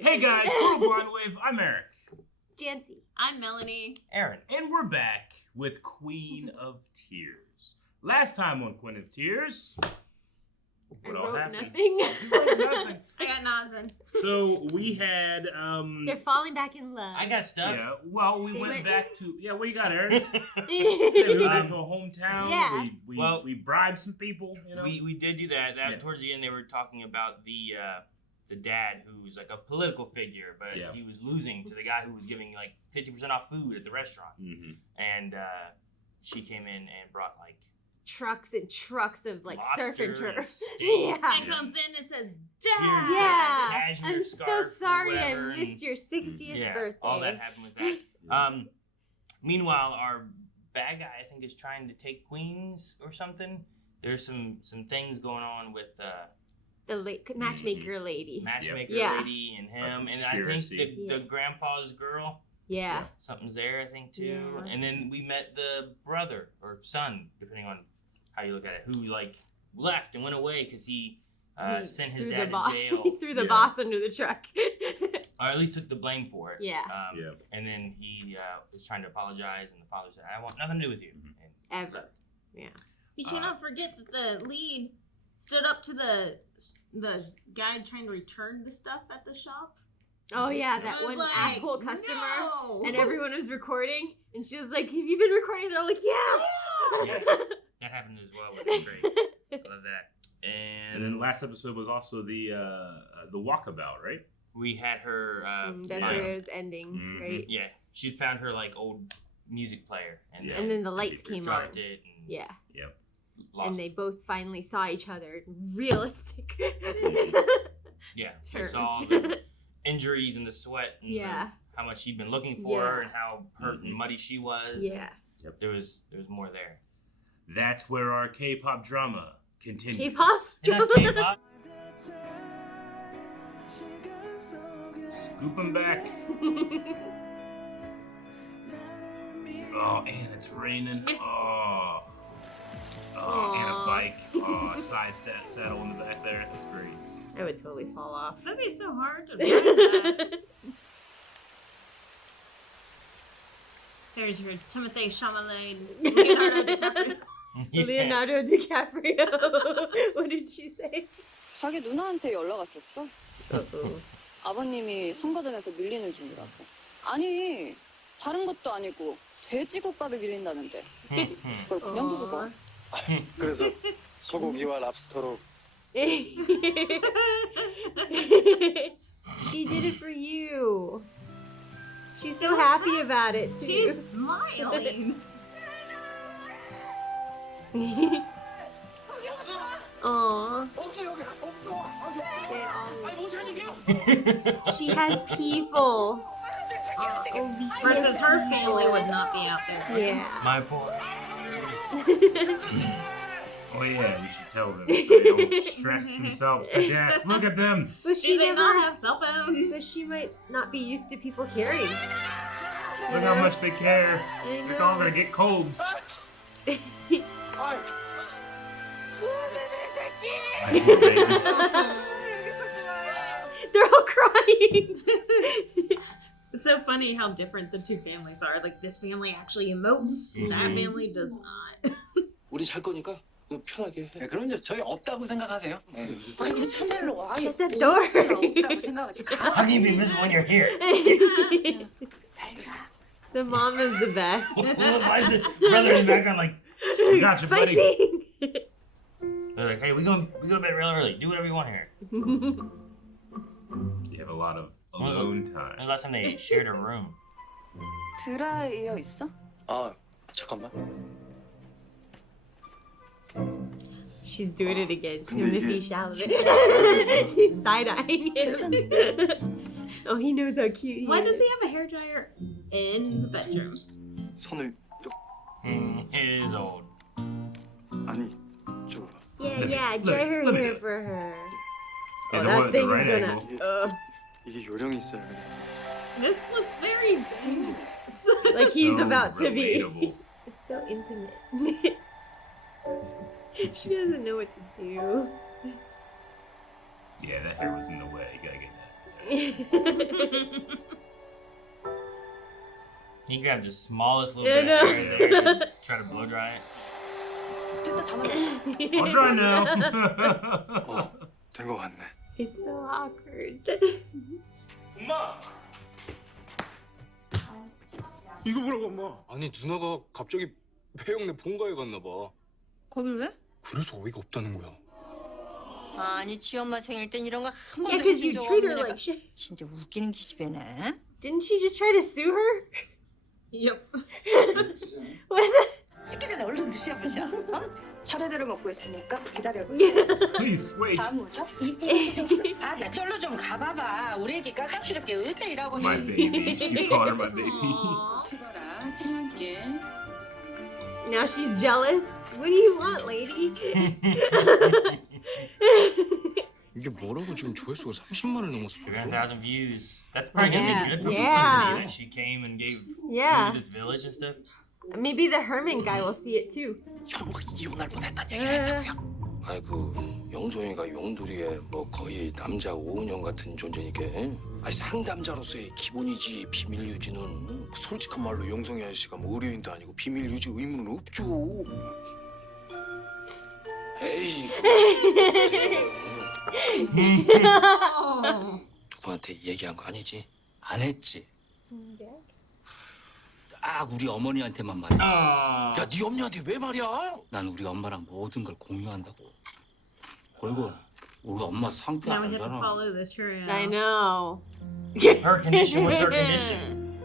Hey guys, World Blind Wave, I'm Eric. Janci. I'm Melanie. Aaron. And we're back with Queen of Tears. Last time on Queen of Tears, I what all wrote happened? nothing. You wrote nothing. I got nothing. So we had, They're falling back in love. I got stuff. yeah, well, we They went went- back to, what you got, Eric? We went back to a hometown. Yeah. We bribed some people, you know? We did do that. Yeah. Towards the end, they were talking about the dad who's like a political figure, but Yeah. he was losing to the guy who was giving like 50% off food at the restaurant. Mm-hmm. And she came in and brought like Trucks and trucks of like surf and lobster turf. steak. Yeah. And comes in and says, Here's Dad! the Yeah. cashmere I'm so scarf or sorry I whatever, and- missed your 60th yeah, birthday. all that happened with that. Meanwhile, our bad guy, I think, is trying to take Queens or something. There's some things going on with The matchmaker lady. matchmaker Yeah. lady and him, A and I think conspiracy. the grandpa's girl. Yeah. Something's there, I think, too. Yeah. And then we met the brother or son, depending on how you look at it, who like left and went away because he sent his threw dad the boss. to jail, He threw the Yeah. boss under the truck. or at least took the blame for it. Yeah. Yeah. And then he was trying to apologize, and the father said, "I want nothing to do with you." And Ever. Yeah. You cannot forget that the lead stood up to the guy trying to return the stuff at the shop. Oh yeah, I that was one like, asshole customer. No! And everyone was recording, and she was like, "Have you been recording?" They're like, "Yeah." Yeah. That happened as well, which is great. I love that. And then last episode was also the walkabout, right? We had her. That's find- where it was ending, Mhm. right? Yeah, she found her like old music player, and Yeah. then And then the lights came on. dropped it. And Yeah. Yep. Lost And they both finally saw each other. Realistic. Yeah, we terms. saw the injuries and the sweat and Yeah. how much she'd been looking for her Yeah. and how hurt and muddy she was. Yeah. There was more there. That's where our K-pop drama continues. K-pop? Isn't that K-pop? Scoop 'em back. Oh, and it's raining. Oh, and a Aw. bike. Oh, a side saddle in the back there. That's great. I would totally fall off. That'd be so hard to drive that. There's your Timothée Chalamet, Leonardo DiCaprio. Yeah. Leonardo DiCaprio. What did she say? 자기 누나한테 연락 왔었어. 아버님이 선거전에서 밀리는 중이라고. 아니, 다른 것도 아니고 돼지국밥에 밀린다는데. 그걸 그냥 두고 봐. 그래서 소고기와 랍스터로 She did it for you. She's so happy about it too. She's smiling. Aww. She has people. Versus her family would not be out there. Yeah. My boy. Oh yeah, you should tell them so they don't stress themselves to death. Look at them. But she Do they never. not have cell phones? But she might not be used to people caring. Look how much they care. I They're all know. gonna get colds. I hate baby. They're all crying. It's so funny how different the two families are. Like, this family actually emotes. That family does not. 우리 잘 거니까 그냥 편하게 해. 그럼요. 저희 없다고 생각하세요. 아니, 참말로 와. Shut that door. 없다고 생각하지. How can you be invisible when you're here? The mom is the best. Why is the brother in the background like? We got you, buddy. Fighting. They're like, hey, we go to bed real early. Do whatever you want here. You have a lot of alone When time. was the last time they shared a room? 드라이어 있어? 아 잠깐만. She's doing it again. Timothée Chalamet. She's side-eyeing him. Oh, he knows how cute he Why is. does he have a hairdryer in the bedroom? 손을 It is old. 아니 좀 Yeah, Look, dry her look at hair it. for her. Hey, Oh, the that one at the thing's right gonna. angle. 이게 요령이 있어야 돼. This looks very dangerous. Like he's So about to be. relatable. It's so intimate. She doesn't know what to do. Yeah, that hair was in the way. You gotta get that. He grabbed the smallest little bit of hair in there and try to blow dry it. 됐다 다 말라. I'll try now. 된 거 같네. It's so awkward. 엄마. 이거 보라고 엄마. 아니 누나가 갑자기 배영네 본가에 갔나 봐. 거길 왜? 그래서 어이가 없다는 거야. 아니 지 엄마 생일 땐 이런 거 한 Yeah, 번도 because 해준 you 적 treat her 없는 like 애가 shit. 진짜 웃기는 기집애네. Didn't she just try to sue her? Yep. 씻기 전에 얼른 드셔보셔. 어? 차례대로 먹고 있으니까 기다려보세요. Please wait. 다음 뭐죠? 아, 나 쫄로 좀 가봐봐. 우리 애기 깜깜스럽게 의자 일하고 My baby. He's calling her my baby. 쉬거라. 친할게. Now she's jealous. What do you want, lady? 이게 뭐라고 지금 조회수가 30만을 넘었어. 300,000 views. That's probably gonna be good for Yeah. publicity that she came and gave Yeah. food to this village and stuff. Maybe the Herman guy will see it too. 혈부가 이혼할 뻔했다는 얘기를 했다고요. 아이고 영송이가 용두리에 뭐 거의 남자 오은영 같은 존재니까 아니 상담자로서의 기본이지 비밀 유지는. 솔직한 말로 영성이 아저씨가 뭐 의뢰인도 아니고 비밀 유지 의무는 없죠. 에이 Oh. 누구한테 얘기한 거 아니지? 안 했지? 딱 우리 어머니한테만 말했지. Ah. 야, 네 엄니한테 왜 말이야? 난 우리 엄마랑 모든 걸 공유한다고. 그리고 우리 엄마 상태 Now we have to 알잖아. follow the trail. I know. Her condition, what's her condition?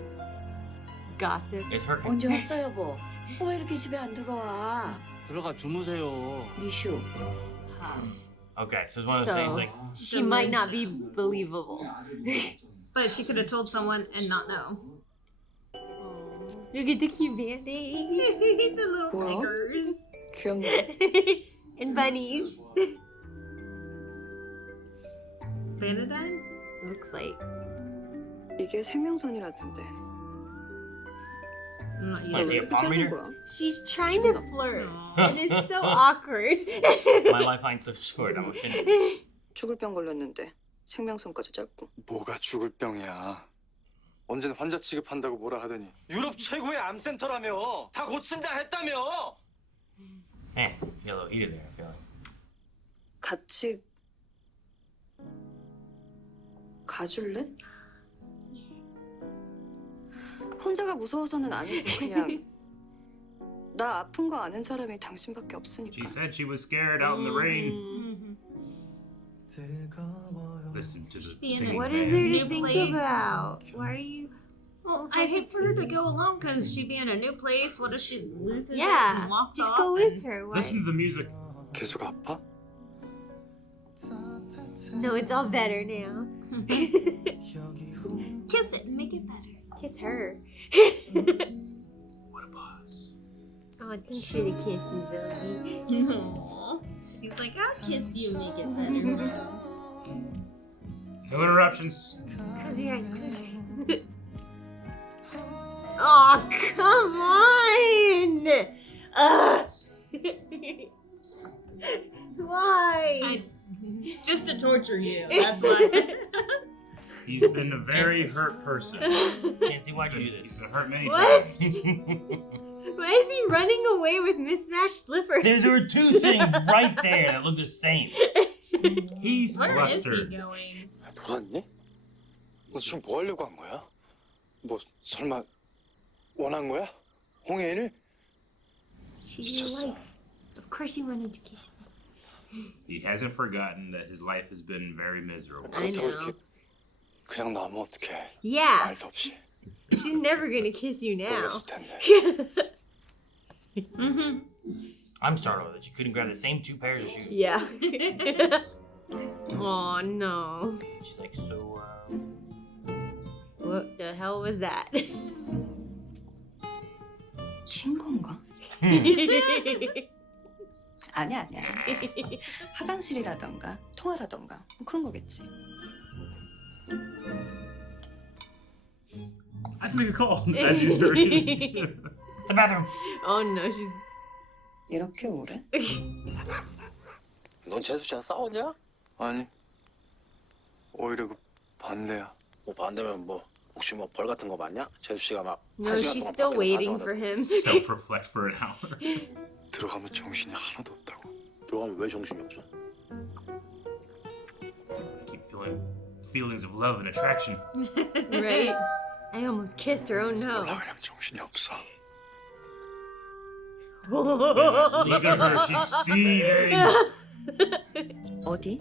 Gossip. It's her 언제 왔어 여보? 왜 이렇게 집에 안 들어와? 들어가 주무세요. 니슈. Okay, so it's one of those things like She might not be believable. But she could have told someone and not know. Look at the cute band-aid. The little Well. tigers. 귀엽네. And bunnies. Vanadine? Looks like. 이게 생명선이라던데. I'm not Let's see using a palm reader. 거야? She's trying to flirt. Aw. And it's so awkward. My lifeline's so short. I'm offended. 죽을 병 걸렸는데 생명선까지 짧고. 뭐가 죽을 병이야. 언제는 환자 취급한다고 뭐라 하더니 유럽 최고의 암센터라며. 다 고친다 했다며. Man, you got a little heated there, I feel like. 같이 가줄래? 혼자가 무서워서는 아니고 그냥 나 아픈 거 아는 사람이 당신밖에 She 없으니까. said she was scared out in the rain. Mm-hmm. Listen to the being singing What band. is there to New think place. about? Why are you? Well, I'd hate for her to go alone because she'd be in a new place. What if she loses it Yeah, and walks just off? go with and- her. Why? Listen to the music. 계속 아파? No, it's all better now. Kiss it and make it better. Kiss her. What a boss. Oh, thanks for the kisses, Zoe. Aww. He's like, I'll kiss you and make it better. No interruptions. Close your eyes. Close your eyes. Oh, come on! Why? Just to torture you. That's why. He's been a very hurt person. Nancy, why'd you do He's this? been hurt many What? times. Why is he running away with mismatched slippers? There were two sitting right there that look the same. He's Where is he flustered. going? 야, 돌았니? 너 지금 뭐 하려고 한 거야? 뭐 설마 원한 거야? 홍혜인을? She's your wife. Of course you wanted to kiss me. He hasn't forgotten that his life has been very miserable. I 그렇다고 know. 이렇게 그냥 나면 어떡해. Yeah, 말도 없이. she's never gonna kiss you now. 몰랐을 텐데. Mm-hmm. I'm startled that you couldn't grab the same two pairs of shoes. Yeah. Oh no. She's like, so, What the hell was that? 친 건가? 아니야. 화장실이라던가 통화라던가 뭐 그런 거겠지. I have to make a call. As he's hurting. the bathroom. Oh no, she's. 이렇게 오래? 넌 재수 씨랑 싸웠냐? 아니. 오히려 그 반대야. 뭐 반대면 뭐 혹시 뭐 벌 같은 거 맞냐? 재수 씨가 막 No, 한 시간 she's 동안 still 밖에서 waiting 반성하다가 for him. Self-reflect for an hour. 들어가면 정신이 하나도 없다고. 들어가면 왜 정신이 없어? Keep feeling feelings of love and attraction. Right? I almost kissed her. Oh no. 그냥 정신이 없어. Look at her, she's seething. 어디?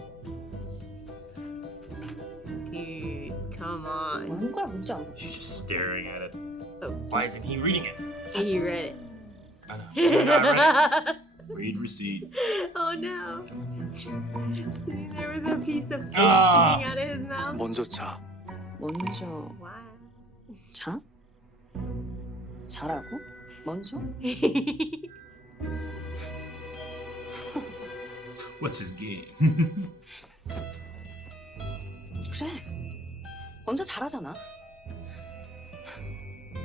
Dude, come on. 뭐 하는 거야? 문제 안 보고. She's just staring at it. Why isn't he reading it? He read it. I know. Should I read it? Read receipt. Oh no. Sitting there with a piece of fish Ah. sticking out of his mouth. 먼저 자. 먼저 Wow. 자? 자라고? 먼저? What's his game? 그래. 먼저 자라잖아.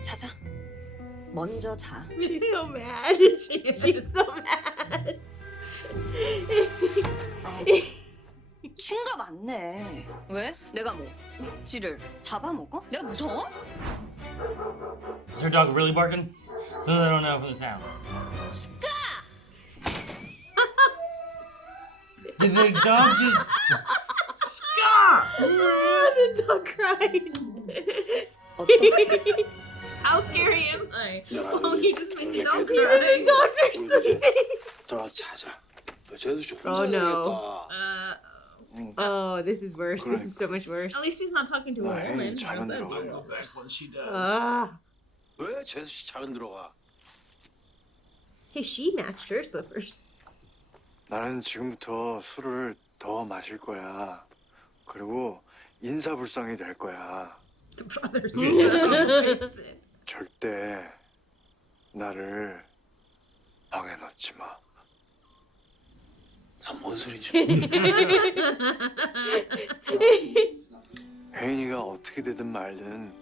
자자. 먼저 자. She's so mad. She's so mad. 친가 많네. 왜? 내가 뭐? 지를 잡아먹어? 내가 무서워? Is her dog really barking? So I don't know for the sounds. Did the dog just... Scar! The dog cried. 어떻게? How scary am I? Oh, you just made the dog Even the cry. dogs are sleeping. 들어가서 자자. 재수 씨 Oh, 혼자 no. 자겠다. Oh, this is worse. This is so much worse. At least he's not talking to a 나 woman. 애인 자면 How's that? 들어가. Go back when she does. 왜 재수 씨 자면 들어가? Hey, she matched her slippers. 나는 지금부터 술을 더 마실 거야. 그리고 인사불성이 될 거야. The brothers. 절대 나를 방에 넣지 마. 난뭔 소리지? 혜인이가 어떻게 되든 말든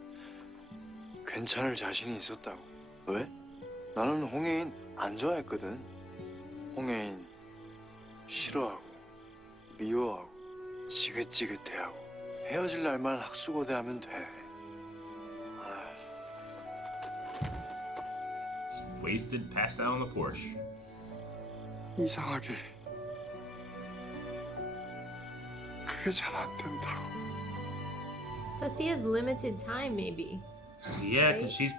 괜찮을 자신이 있었다고. 왜? 나는 홍혜인 안 좋아했거든. 홍혜인 싫어하고 미워하고 지긋지긋해하고 헤어질 날만 학수고대하면 돼. Wasted, passed out on the porch. 이상하게 그게 잘 안 된다고. Plus, he has limited time, maybe. Yeah, because she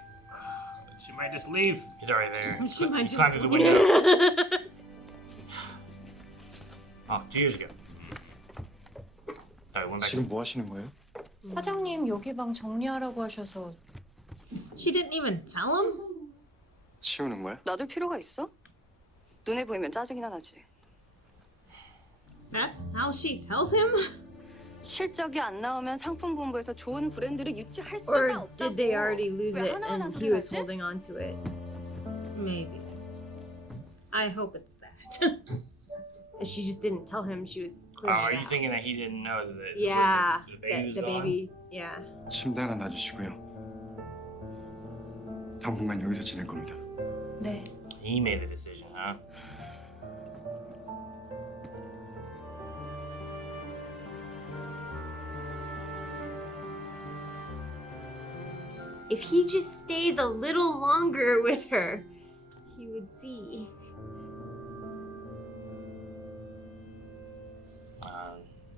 might just leave. He's already there. She might He just climbed through the leave. window. Oh, 2 years ago. Sorry, went back. 지금 뭐 하시는 거예요? 사장님 여기 방 정리하라고 하셔서 She didn't even tell him? 치우는 거야? 놔둘 필요가 있어? 눈에 보이면 짜증이나 나지. That's how she tells him? 실적이 안 나오면 상품본부에서 좋은 브랜드를 유치할 수가 Or 없다고. did they already lose 왜 it 하나하나 and he 소리를 was 하지? holding on to it? Maybe. I hope it's that. And she just didn't tell him she was Oh, cleaning are it you out. thinking that he didn't know that Yeah, the baby was the gone? baby. Yeah. 침대 하나 놔주시고요. 당분간 여기서 지낼 겁니다. 네. He made the decision, huh? If he just stays a little longer with her, he would see.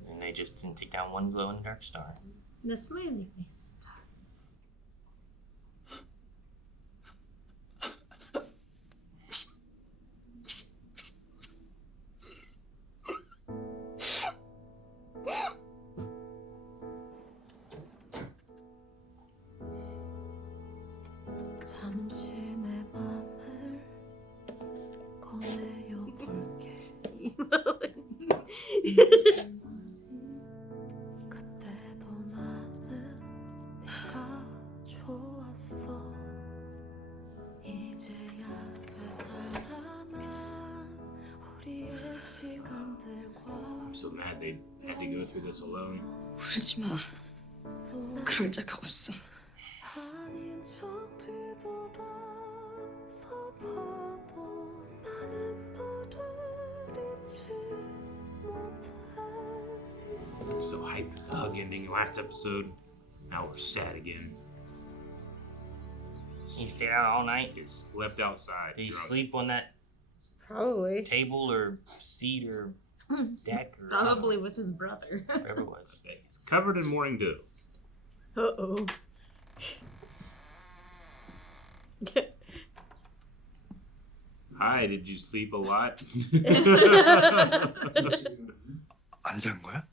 And they just didn't take down one glow in the dark star. The smiley face star. 잠시 내 맘을 꺼내어 볼게. 그때도 나는 네가 좋았어. 이제야 되살아난 우리의 시간들과 I'm so mad they had to go through this alone. 울지 마. 그럴 적 없어. 아닌 척 뒤돌아서 봐도 나는 너를 잊지 못해. So hyped with the hug ending last episode. Now we're sad again. He stayed out all night. He slept outside. Did he drunk. sleep on that Probably. table or seat or deck or Probably with his brother. whatever it was? He's covered in morning dew. Uh-oh. Hi, did you sleep a lot? 안 잔 거야?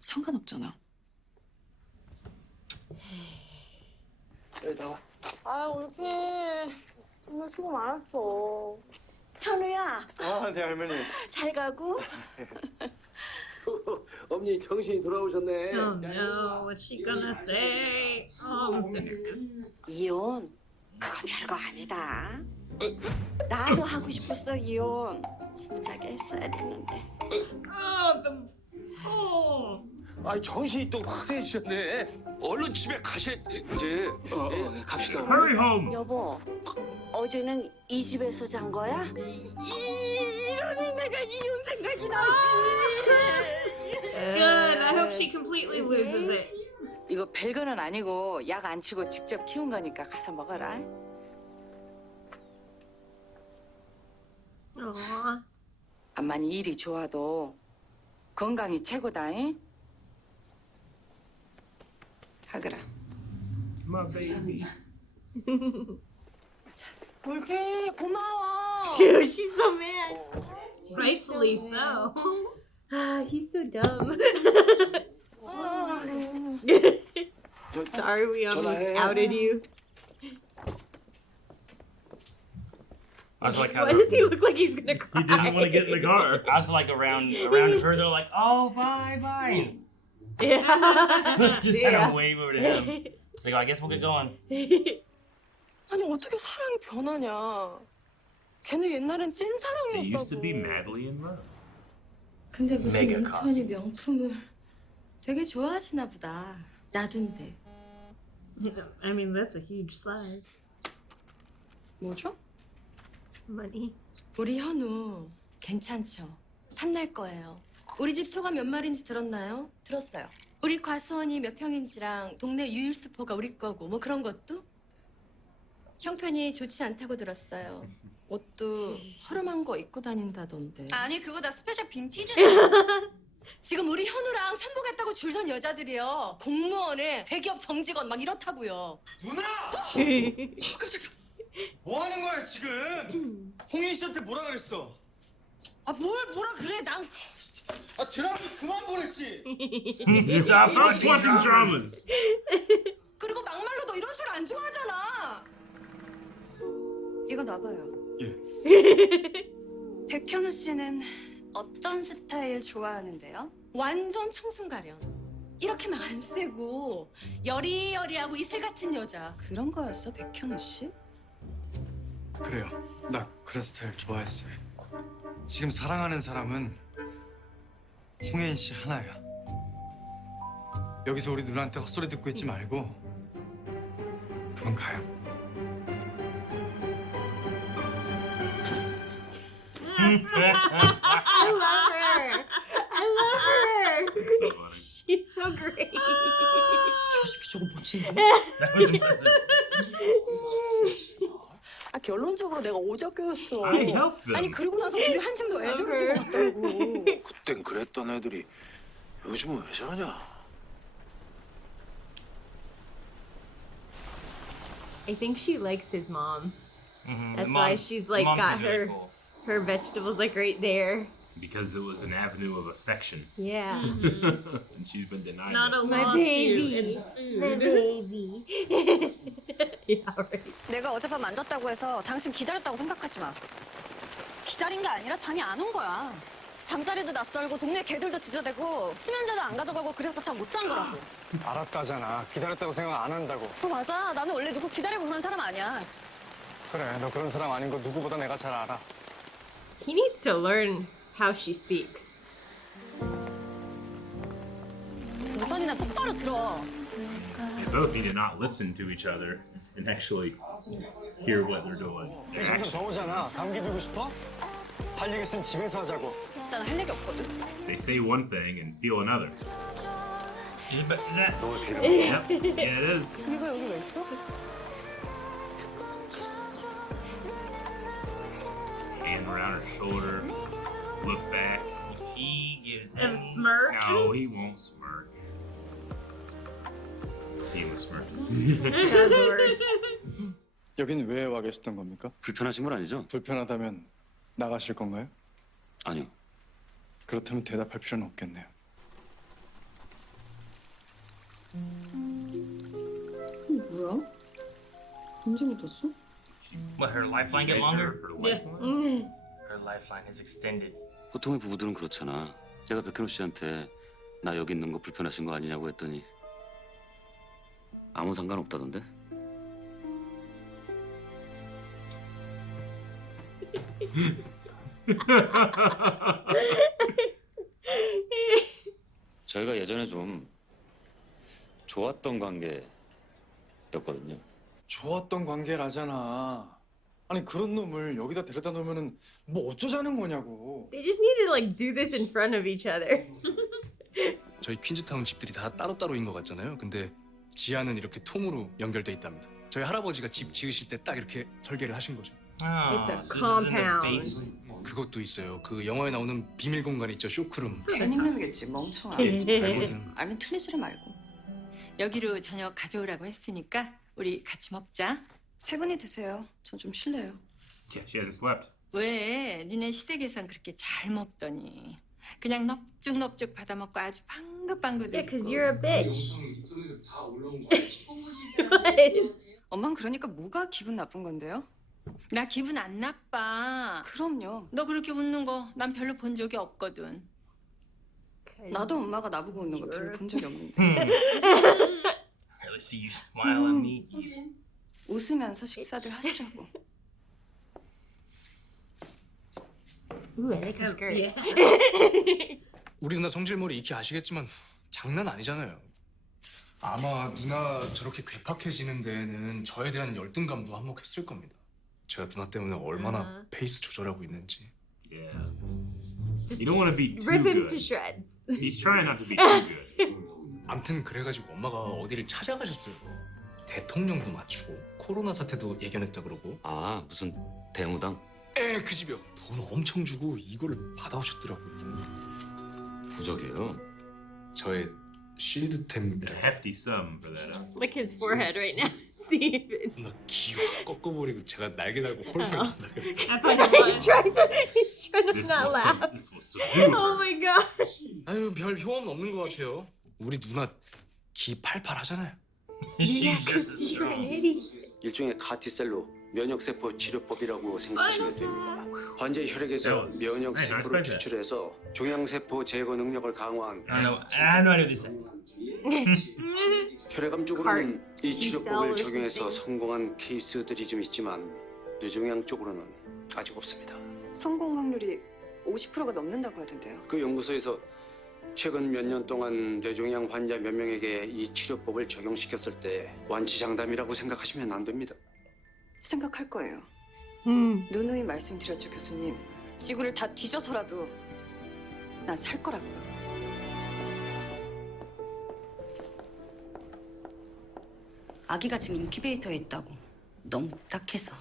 상관없잖아. 아, 올케. 정말 수고 많았어. 현우야, 아, 네 할머니. 잘 가고. 엄니 정신이 돌아오셨네. Oh no, what's she gonna say? Oh, I'm so nervous. 이혼, 그거 별거 아니다. 나도 하고 싶었어, 이혼. 진작에 했어야 됐는데. Oh, the. Oh. 아, 정신이 또 흐려지셨네. 얼른 집에 가셔. 이제 갑시다. Hurry home. 여보, 어제는 이 집에서 잔 거야? 이러니 내가 이혼 생각이 나지. Good. I hope she completely loses it. 이거 별거는 아니고 약 안 치고 직접 키운 거니까 가서 먹어라. Aww. 암만 일이 좋아도 건강이 최고다잉. 하거라. My baby. 올케 고마워. Ew, she's so mad. Rightfully so. Ah, he's so dumb. Sorry we almost outed you. I was like, how Why does he look like he's gonna cry? He didn't want to get in the car. I was like around her. They're like, oh, bye. Yeah. Just kind of wave over to him. It's like, oh, I guess we'll get going. 아니 어떻게 사랑이 변하냐. 걔네 옛날엔 찐 They used to be 사랑이었다고. madly in love. 근데 무슨 메가 인턴이 명품을 되게 좋아하시나 보다. 나둔데. I mean, that's a huge size. 뭐죠? Money. 우리 현우 괜찮죠? 탐날 거예요. 우리 집 소가 몇 마리인지 들었나요? 들었어요. 우리 과수원이 몇 평인지랑 동네 유일수포가 우리 거고 뭐 그런 것도? 형편이 좋지 않다고 들었어요. 옷도 허름한 거 입고 다닌다던데. 아니 그거 다 스페셜 빈티지네. 지금 우리 현우랑 선보겠다고 줄 선 여자들이요. 공무원에 대기업 정직원 막 이렇다고요. 누나! 깜짝이야. 뭐 하는 거야 지금? 홍인 씨한테 뭐라 그랬어? 아 뭐라 그래? 난 아 드라마 그만 보냈지. Stop watching dramas. 그리고 막말로 너 이런 소리 안 좋아하잖아. 이거 놔봐요. 예. 백현우 씨는 어떤 스타일 좋아하는데요? 완전 청순가련. 이렇게 막 안 세고 여리여리하고 이슬 같은 여자. 그런 거였어, 백현우 씨? 그래요. 나 그런 스타일 좋아했어요. 지금 사랑하는 사람은 홍혜인 씨 하나야. 여기서 우리 누나한테 헛소리 듣고 있지 말고 그만 가요. I love her. I love her. So funny. She's so great. 저 새끼 저거 멋진데? That was impressive. 아 결론적으로 내가 오적교였어. I helped them. 아니 그러고 나서 둘이 한층 더 애정을 집어넣더라고. 그땐 그랬던 애들이 요즘은 왜 저러냐? I think she likes his mom. Mhm. That's The why mom- she's the like mom got seems really her cool. her vegetables like right there. Because it was an avenue of affection. Yeah. And she's been denied Not that. a My lawsuit. baby. It's My food. baby. Yeah, right. 내가 어젯밤 만졌다고 해서 당신 기다렸다고 생각하지 마. 기다린 게 아니라 잠이 안 온 거야. 잠자리도 낯설고 동네 개들도 뒤져대고 수면제도 안 가져가고 그래서 잠 못 잔 거라고. 알았다잖아. 기다렸다고 생각 안 한다고. 맞아. 나는 원래 누구 기다리고 그런 사람 아니야. 그래, 너 그런 사람 아닌 거 누구보다 내가 잘 알아. He needs to learn how she speaks. 우선이나 똑바로 들어. They both need to not listen to each other and actually hear what they're doing. 잠깐 더우잖아. 감기 들고 싶어? 할 얘기 있으면 집에서 하자고. 난 할 얘기 없거든. They say one thing and feel another. Is that? Yep. Yeah, it is. 그리고 여기 왜 있어? Hand around her shoulder. Look back. He gives And in. a smirk. No, he won't smirk. He was smirking. Sounds worse. 여긴 왜 와 계셨던 겁니까? 불편하신 건 아니죠? 불편하다면 나가실 건가요? 아니요. 그렇다면 대답할 필요는 없겠네요. 뭐야? 언제 묻었어? What, her lifeline get longer? Her Yeah. lifeline? Her lifeline is extended. 보통의 부부들은 그렇잖아. 내가 백현우 씨한테 나 여기 있는 거 불편하신 거 아니냐고 했더니 아무 상관없다던데? 저희가 예전에 좀 좋았던 관계였거든요. 좋았던 관계라잖아. 아니 그런 놈을 여기다 데려다 놓으면은 뭐 어쩌자는 거냐고. They just need to like do this in front of each other. 저희 퀸즈타운 집들이 다 따로따로인 것 같잖아요. 근데 지하는 이렇게 통으로 연결돼 있답니다. 저희 할아버지가 집 지으실 때 딱 이렇게 설계를 하신 거죠. Oh, It's a so this is in the compound. basement. 그것도 있어요. 그 영화에 나오는 비밀 공간 있죠. 쇼크룸. 닉네임이겠지 멍청아. 잘못은 알면 틀리지를 말고. 여기로 저녁 가져오라고 했으니까 우리 같이 먹자. 세 분이 드세요. 전 좀 쉴래요. Yeah, she hasn't slept. 왜? 니네 시댁에선 그렇게 잘 먹더니 그냥 넙죽넙죽 받아먹고 아주 방긋방긋. Yeah, because you're a bitch. 인터넷에 다 올라온 거 알지? 엄만 그러니까 뭐가 기분 나쁜 건데요? 나 기분 안 나빠. 그럼요. 너 그렇게 웃는 거 난 별로 본 적이 없거든. 나도 엄마가 나보고 웃는 거 별로 본 적이 없는데. Let's see you smile at me. 웃으면서 식사들 하시라고. Ooh, I like her skirt. Yeah. 우리 누나 성질머리 익히 아시겠지만 장난 아니잖아요. 아마 누나 저렇게 괴팍해지는 데에는 저에 대한 열등감도 한몫했을 겁니다. 제가 누나 때문에 얼마나 페이스 조절하고 있는지. Yeah. You don't want to be too Rip him good. to shreds. He's trying not to be too good. 암튼 그래가지고 엄마가 어디를 찾아가셨어요. 대통령도 맞추고 코로나 사태도 예견했다 그러고. 아, 무슨 대무당? 에, 그 집이요. 돈 엄청 주고 이거를 받아오셨더라고요. 부적이에요. 저의 쉴드템이라. A hefty sum for that. Lick his forehead right now. See if it's. 누나 기와 꺾어버리고 제가 날개 달고 홀딩. I thought you He's trying to This not will, laugh. this will subdue Oh her. my gosh. 아유, 별 효험 없는 것 같아요. 우리 누나 기 팔팔 하잖아요. Yeah, She's just because as you're an strong. idiot. 일종의 카티셀로 면역세포 치료법이라고 생각하시면 됩니다. 환자의 혈액에서 Hey, 면역세포를 nice 추출해서 종양세포 제거 능력을 강화한 I don't know what this is. 혈액암 쪽으로는 이 T-cell 치료법을 or 적용해서 something. 성공한 케이스들이 좀 있지만 뇌종양 쪽으로는 아직 없습니다. 성공 확률이 50%가 넘는다고 하던데요. 그 연구소에서 최근 몇 년 동안 뇌종양 환자 몇 명에게 이 치료법을 적용시켰을 때 완치 장담이라고 생각하시면 안 됩니다. 생각할 거예요. Hmm. 누누이 말씀드렸죠, 교수님. 지구를 다 뒤져서라도 난 살 거라고요. 아기가 지금 인큐베이터에 있다고. 너무 딱해서.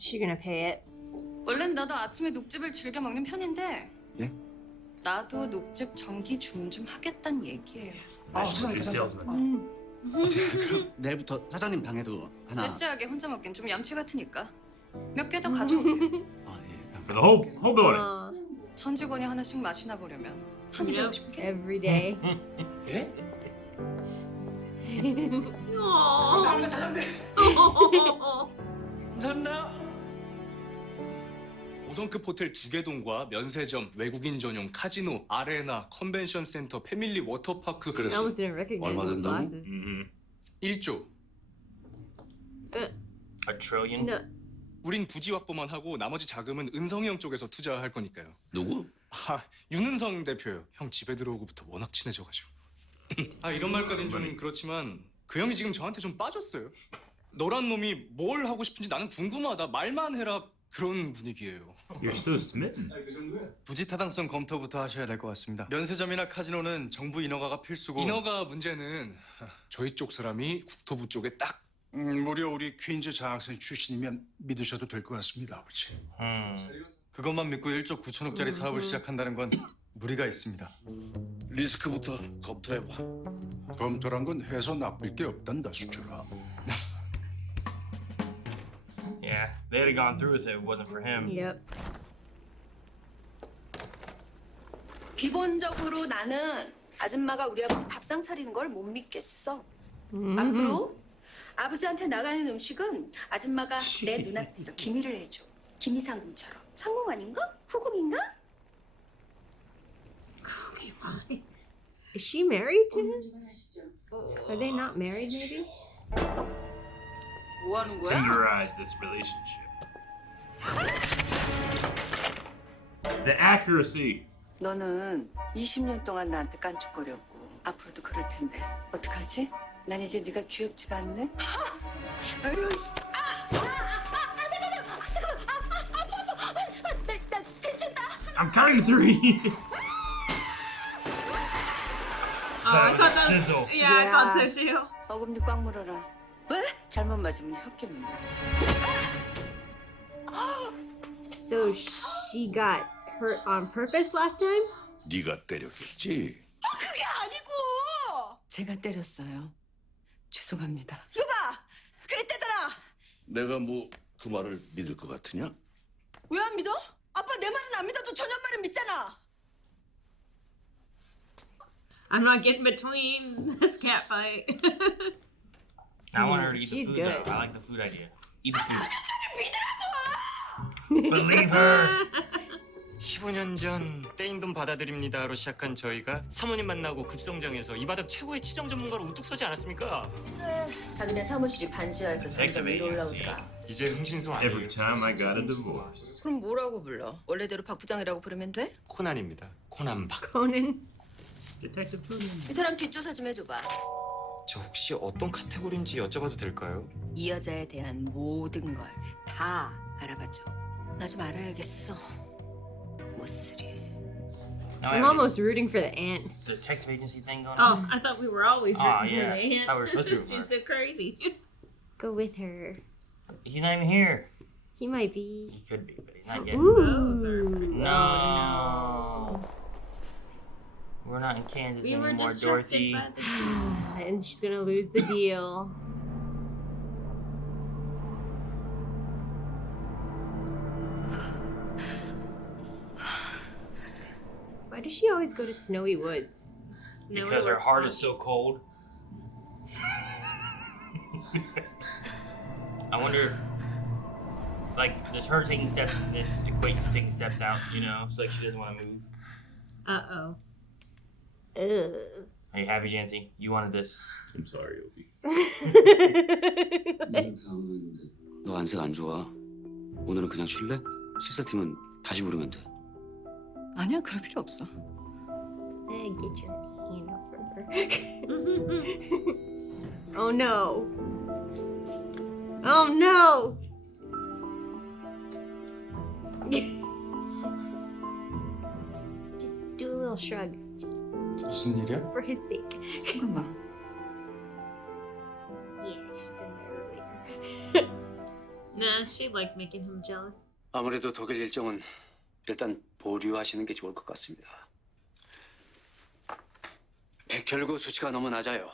She gonna pay it. 원래는 나도 아침에 녹즙을 즐겨 먹는 편인데 예? 나도 녹즙 정기 주문 좀 하겠다는 얘기예요. She's a salesman. 그럼 내일부터 사장님 방에도 하나. 넷째하게 혼자 먹긴 좀 얌체 같으니까 몇 개 더 가져오세요. For the whole building. 전 직원이 하나씩 맛이나 보려면 한 입에 50개. Every day. 예? 감사합니다, 사장님. 감사합니다. 5성급 호텔 2개 동과 면세점, 외국인 전용 카지노, 아레나, 컨벤션 센터, 패밀리 워터파크. I almost didn't recognize 얼마 the 된다고? glasses. 1조. A trillion? No. 우린 부지 확보만 하고 나머지 자금은 은성이 형 쪽에서 투자할 거니까요. 누구? 아, 윤은성 대표요. 형 집에 들어오고부터 워낙 친해져가지고. 아, 이런 말까진 좀 그렇지만 그 형이 지금 저한테 좀 빠졌어요. 너란 놈이 뭘 하고 싶은지 나는 궁금하다. 말만 해라. 그런 분위기예요. You're so smitten. 부지 타당성 검토부터 하셔야 될 것 같습니다. 면세점이나 카지노는 정부 인허가가 필수고 인허가 문제는 저희 쪽 사람이 국토부 쪽에 딱 무려 우리 퀸즈 장학생 출신이면 믿으셔도 될 것 같습니다, 아버지. 그것만 믿고 1조 9천억짜리 사업을 시작한다는 건 무리가 있습니다. 리스크부터 검토해봐. 검토란 건 해서 나쁠 게 없단다, 수철아. Yeah, they'd have gone through with it if it wasn't for him. Yep. 기본적으로 나는 아줌마가 우리 아버지 밥상 차리는 걸 못 믿겠어. 앞으로 아버지한테 나가는 음식은 아줌마가 내 눈앞에서 기밀을 해줘. 김이상궁처럼. 성공 아닌가? 후궁인가? Is she married to him? Are they not married, maybe? 뭐 하는 거야? Tenderize this relationship. The accuracy. 너는 20년 동안 나한테 깐죽거렸고 앞으로도 그럴 텐데 어떡하지? 난 이제 네가 귀엽지가 않네. 아유, 씨. 잠깐만. 나 센다. I'm counting to 3. I thought that sizzle. was, yeah, I thought so too. 어금니 꽉 물어라. 왜? 잘못 맞으면 혓기 문다. So she got hurt on purpose last time? 네가 때렸겠지? 그게 아니고. 제가 때렸어요. 죄송합니다. 요가 그랬대잖아. 내가 뭐 그 말을 믿을 것 같으냐? 왜 안 믿어? 아빠 내 말은 안 믿어도 저녁 말은 믿잖아. I'm not getting between this cat fight. I want her to eat the She's food good. though. I like the food idea. Eat the food. Believe her. 15년 전 떼인 돈 받아드립니다로 시작한 저희가 사모님 만나고 급성장해서 이 바닥 최고의 치정 전문가로 우뚝 서지 않았습니까? 자기네 사무실이 반지하에서 점점 위로 올라오더라. 이제 흥신소 아니에요. Every time I got a divorce. 그럼 뭐라고 불러? 원래대로 박 부장이라고 부르면 돼? 코난입니다. 코난 박. Conan. Detective Conan. 이 사람 뒷조사 좀 해줘봐. 저 혹시 어떤 카테고리인지 여쭤봐도 될까요? 이 여자에 대한 모든 걸 다 알아봐줘. 나 좀 알아야겠어. 못쓰리. I'm almost rooting for the aunt. Detective agency thing going Oh, on. I thought we were always rooting for yeah. the aunt. I thought we were supposed to root for She's her. so crazy. Go with her. He's not even here. He might be. He could be, but he's not yet. Ooh. No. We're not in Kansas We were anymore, distracted Dorothy. by the And she's gonna lose the deal. Why does she always go to snowy woods? Because her heart is so cold. I wonder if, like, does her taking steps in this equate to taking steps out, you know? So, like, she doesn't want to move. Uh-oh. Ugh. Are you happy, Janci? You wanted this. I'm sorry, Obi. 너 안색 안 좋아. 오늘은 그냥 쉴래? 식사팀은 다시 부르면 돼. 아니야, 그럴 필요 없어. Get your hand off of her. Oh no. Oh no. Just do a little shrug. Just 무슨 일이야? for his sake. 잠깐만. Yeah, I should have done that earlier. Nah, she liked making him jealous. 아무래도 독일 일정은 일단 보류하시는 게 좋을 것 같습니다. 백혈구 수치가 너무 낮아요.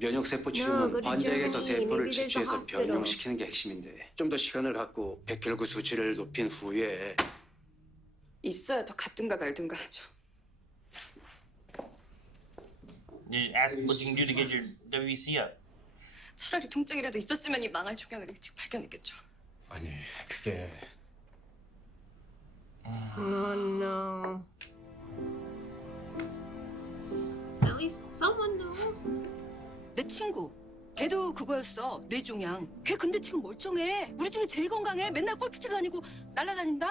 면역세포 No, 치료는 go to 환자에게서 Germany. 세포를 Maybe there's a 채취해서 hospital. 변형시키는 게 핵심인데 좀 더 시간을 갖고 백혈구 수치를 높인 후에 있어야 더 갔든가 말든가 하죠. You ask what you can do to get your WBC up. 차라리 통증이라도 있었으면 이 망할 종양을 일찍 발견했겠죠. 아니 그게 Oh no. At least someone knows. 내 친구. 걔도 그거였어. 뇌종양. 걔 근데 지금 멀쩡해. 우리 중에 제일 건강해. 맨날 골프 치러 다니고 날아다닌다.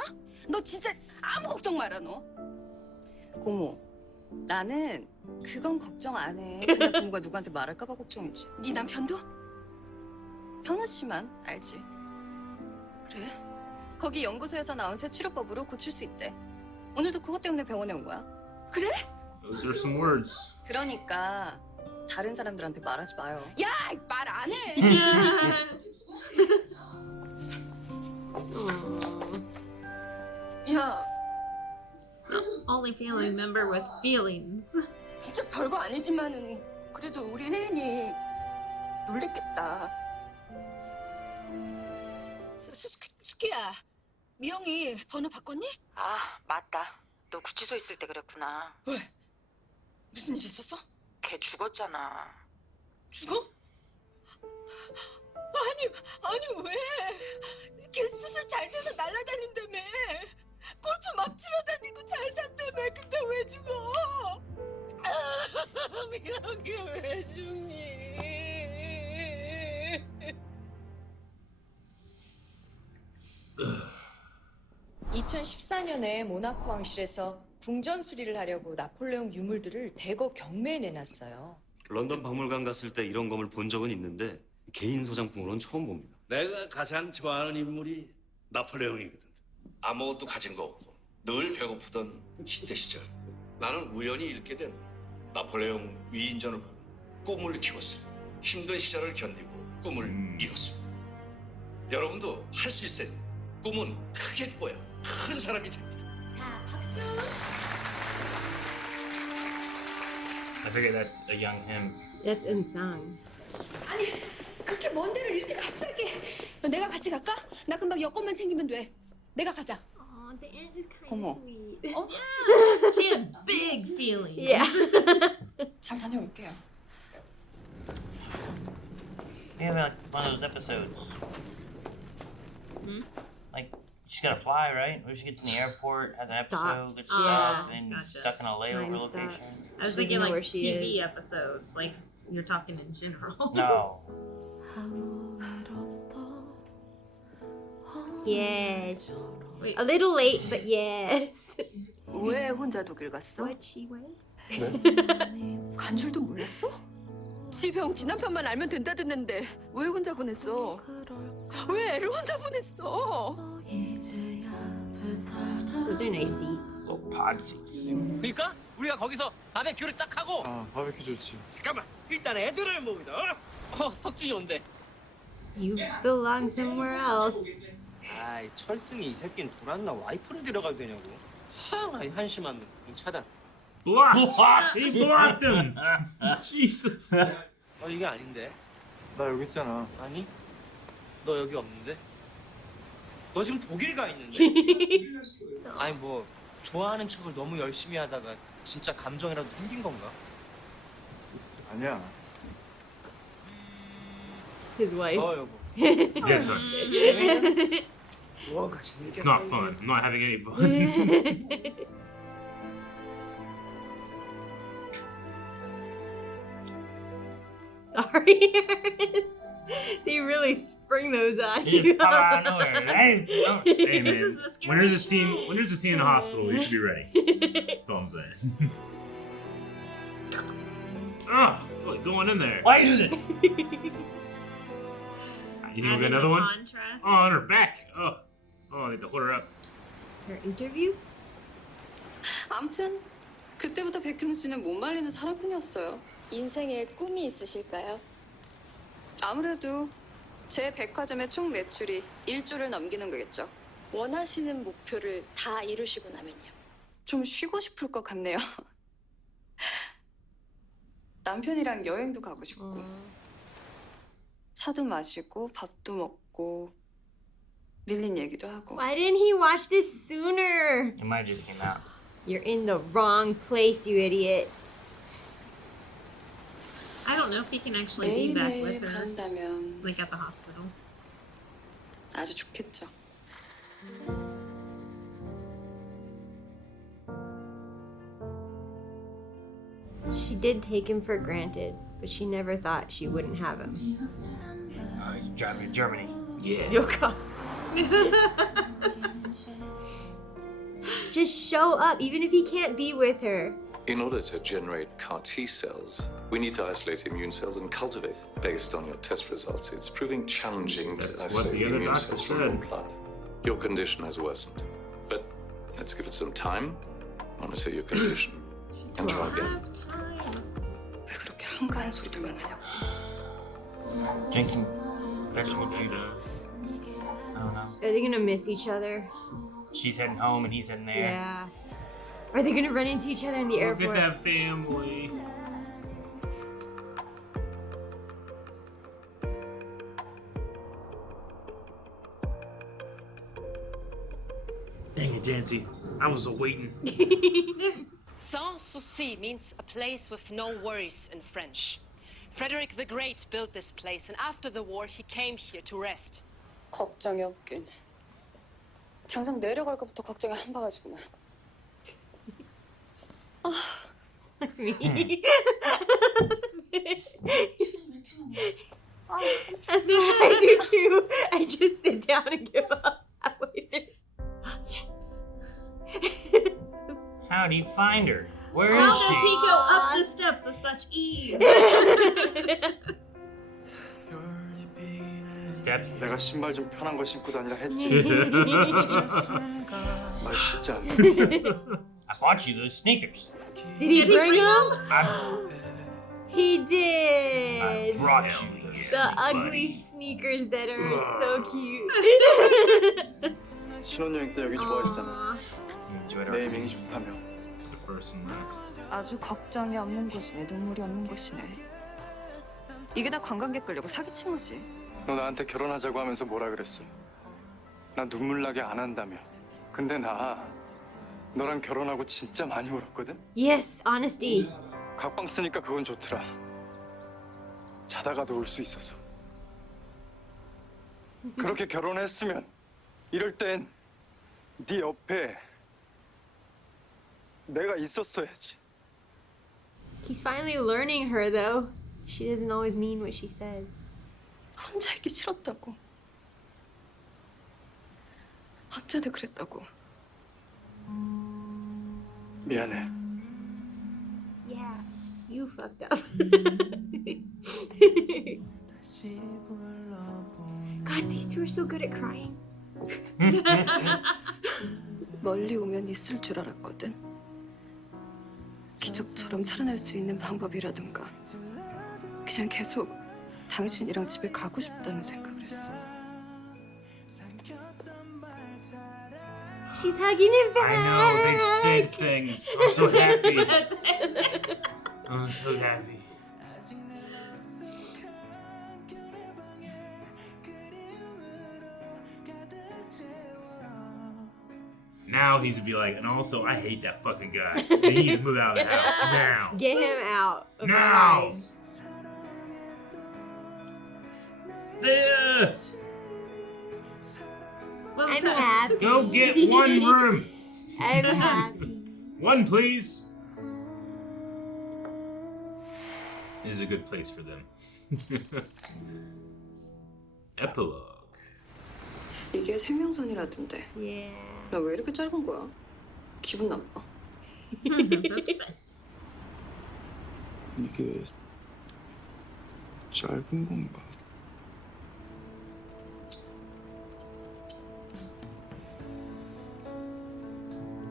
너 진짜 아무 걱정 마라 너. 고모, 나는 그건 걱정 안 해. 그냥 고모가 누구한테 말할까 봐 걱정이지. 네 남편도? 현아 씨만 알지. 그래. 거기 연구소에서 나온 새 치료법으로 고칠 수 있대. 오늘도 그것 때문에 병원에 온 거야. 그래? Those are some words. 그러니까 다른 사람들한테 말하지 마요. 야, 말 안 해. 야, Only family member with feelings. 진짜 별거 아니지만은 그래도 우리 혜인이 놀랬겠다. 스키야, 미영이 번호 바꿨니? 아, 맞다. 너 구치소 있을 때 그랬구나. 왜? 무슨 일 있었어? 걔 죽었잖아. 죽어? 아니 왜? 걔 수술 잘 돼서 날아다닌다며. 골프 막 치러 다니고 잘 산다며. 근데 왜 죽어? 미영이 왜 죽니? 2014년에 모나코 왕실에서 궁전 수리를 하려고 나폴레옹 유물들을 대거 경매에 내놨어요. 런던 박물관 갔을 때 이런 검을 본 적은 있는데 개인 소장품으로는 처음 봅니다. 내가 가장 좋아하는 인물이 나폴레옹이거든. 아무것도 가진 거 없고 늘 배고프던 시대 시절. 나는 우연히 읽게 된 나폴레옹 위인전을 보고 꿈을 키웠어요. 힘든 시절을 견디고 꿈을 이뤘습니다. 여러분도 할 수 있어요. 꿈은 크게 꿔야 큰 사람이 됩니다. 자, 박수. I figure that's a young him. That's Eun-sung. 아니, 그렇게 먼 데를 이렇게 갑자기. 내가 같이 갈까? 나 금방 여권만 챙기면 돼. 내가 가자. Aw, the aunt is kind 어머. of sweet. 어? She has big feelings. Yeah. 잘 다녀올게요. We have like one of those episodes. Like she's gotta fly, right? Or she gets in the airport, has an episode, gets stopped, and Gotcha. stuck in a layover Time location. I was She thinking doesn't know like where she TV is. episodes, like you're talking in general. No. Yes. Wait. A little late, but yes. 왜 혼자 독일 갔어? What'd she wear? 간 줄도 몰랐어? 지병 지난편만 알면 된다 듣는데 왜 혼자 보냈어? 왜 애를 혼자 보냈어? Those are nice seats. Pod seats. 그러니까 우리가 거기서 바베큐를 딱 하고. 바베큐 좋지. 잠깐만, 일단 애들을 모으자. 석준이 온대. You belong somewhere else. 아이, 철승이 이 새끼는 돌았나? 와이프를 데려가도 되냐고. 하나 한심한 이 차단. Blocked. He blocked him. Jesus. 이게 아닌데. 나 여기 있잖아. 아니? 너 여기 없는데? 너 지금 독일 가 있는데? 아니 뭐 좋아하는 척을 너무 열심히 하다가 진짜 감정이라도 생긴 건가? 아니야. His wife. 너 여보. Yes, sir. 뭐가 재밌겠어? It's not fun. I'm not having any fun. Sorry. They really spring those on You you. just pop out of nowhere. Hey, no. Hey, man. This is the scary When there's a show. scene, when there's a scene in a hospital, you should be ready. That's all I'm saying. Oh, going in there. Why you do this? You think we'll get another one? Contrast. Oh, on her back. Oh, I need to hold her up. Her interview? 암튼 그때부터 백효은 씨는 못 말리는 사랑꾼이었어요. 인생에 꿈이 있으실까요? 아무래도 제 백화점의 총 매출이 1조를 넘기는 거겠죠. 원하시는 목표를 다 이루시고 나면요. 좀 쉬고 싶을 것 같네요. 남편이랑 여행도 가고 싶고 차도 마시고 밥도 먹고 밀린 얘기도 하고. Why didn't he watch this sooner? It might have just came out. You're in the wrong place, you idiot. I don't know if he can actually be back 매일매일 with her, 그런다면 like at the hospital. 아주 좋겠죠. She did take him for granted, but she never thought she wouldn't have him. He's driving to Germany. Yeah. Yoka. Just show up, even if he can't be with her. In order to generate CAR T cells, we need to isolate immune cells and cultivate them. Based on your test results, it's proving challenging to That's what isolate the other immune doctor cells from said. your blood. Your condition has worsened. But let's give it some time. Monitor your condition. And try again. 왜 그렇게 한가한 소리들만 하냐고. Drink vegetable juice. I don't know. Are they gonna miss each other? She's heading home and he's heading there. Yeah. Are they gonna run into each other in the Look airport? at that family. Dang it, Janci. I was waiting. Sans souci means a place with no worries in French. Frederick the Great built this place, and after the war, he came here to rest. 걱정이 없긴. 당장 내려갈 것부터 걱정이 한바가지구만. Me. That's what I do too. I just sit down and give up halfway through. How do you find her? Where is How she? does he go up the steps with such ease? Steps. 내가 신발 좀 편한 거 신고 다니라 했지. 말 쉽지 않네. I bought you those sneakers. Did he bring them? I He did. brought you those. The ugly sneakers that are so cute. 신혼여행 때 여기 좋아했잖아. enjoyed our 네이밍이 좋다며. The first and last. 아주 걱정이 없는 곳이네. 눈물이 없는 곳이네. 이게 다 관광객 끌려고 사기친 거지. 너 나한테 결혼하자고 하면서 뭐라 그랬어? 나 눈물 나게 안 한다며. 근데 나 너랑 결혼하고 진짜 많이 울었거든? Yes, honesty. 각방 쓰니까 그건 좋더라. 자다가도 울 수 있어서. 그렇게 결혼했으면 이럴 땐 네 옆에 내가 있었어야지. He's finally learning her though. She doesn't always mean what she says. 혼자 있기 싫었다고. 어쩌다 그랬다고. 미안해. Yeah, you fucked up. God, these two are so good at crying. 멀리 오면 있을 줄 알았거든. 기적처럼 살아날 수 있는 방법이라든가. 그냥 계속 당신이랑 집에 가고 싶다는 생각을 했어. She's hugging him back. I know, they said things. I'm so happy. I'm so happy. Now he's to be like, and also, I hate that fucking guy. He needs to move out of the house now. Get him out of our Now. lives. There. I'm happy. Go get one room. I'm happy. One, please. This is a good place for them. Epilogue. 이게 생명선이라던데. Yeah. 나 왜 이렇게 짧은 거야? 기분 나빠. 이게 짧은 건가?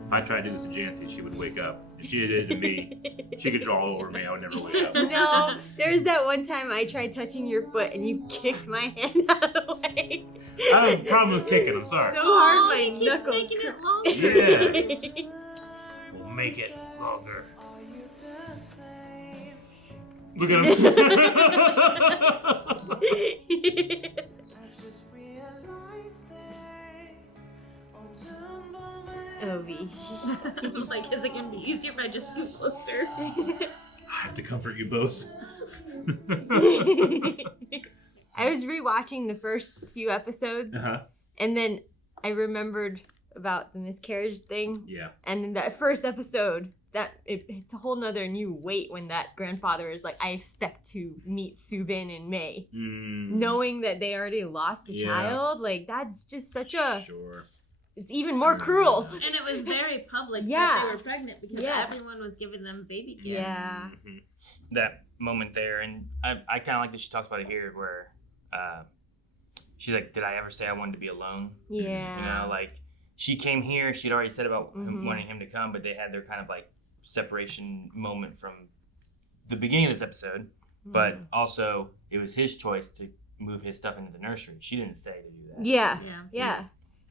If I tried to do this to Janci, she would wake up. If she did it to me, she could draw all over me. I would never wake up. No, there's that one time I tried touching your foot and you kicked my hand out of the way. I have a problem with kicking. I'm sorry. So hard, my he keeps knuckles. making it longer. Yeah. We'll make it longer. Look at him. Obi. Like, is it gonna be easier if I just scoot closer? I have to comfort you both. I was rewatching the first few episodes, and then I remembered about the miscarriage thing. Yeah. And in that first episode, it's a whole nother new weight when that grandfather is like, I expect to meet Soo-bin in May. Knowing that they already lost a child, like, that's just such a... Sure. It's even more cruel. And it was very public Yeah. that they were pregnant because Yeah. everyone was giving them baby gifts. Yeah. That moment there, and I kind of like that she talks about it here, where she's like, did I ever say I wanted to be alone? Yeah. You know, like she came here. She'd already said about him wanting him to come, but they had their kind of like separation moment from the beginning of this episode. But also, it was his choice to move his stuff into the nursery. She didn't say to do that. Yeah.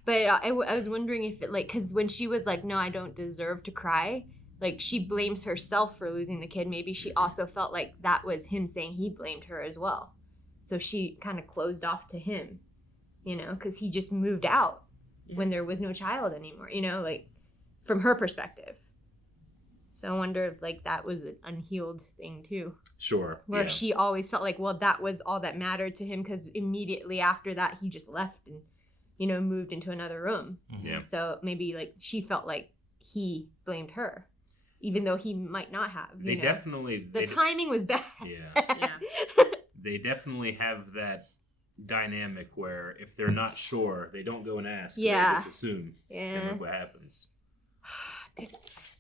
But I was wondering if it, like, because when she was like, no, I don't deserve to cry, like, she blames herself for losing the kid. Maybe she also felt like that was him saying he blamed her as well. So she kind of closed off to him, you know, because he just moved out when there was no child anymore, you know, like, from her perspective. So I wonder if, like, that was an unhealed thing, too. Sure. Where she always felt like, well, that was all that mattered to him, because immediately after that, he just left and, you know, moved into another room. Yeah. So maybe, like, she felt like he blamed her, even though he might not have. They definitely... The timing was bad. Yeah. They definitely have that dynamic where if they're not sure, they don't go and ask. Yeah. They just assume. Yeah. And look what happens.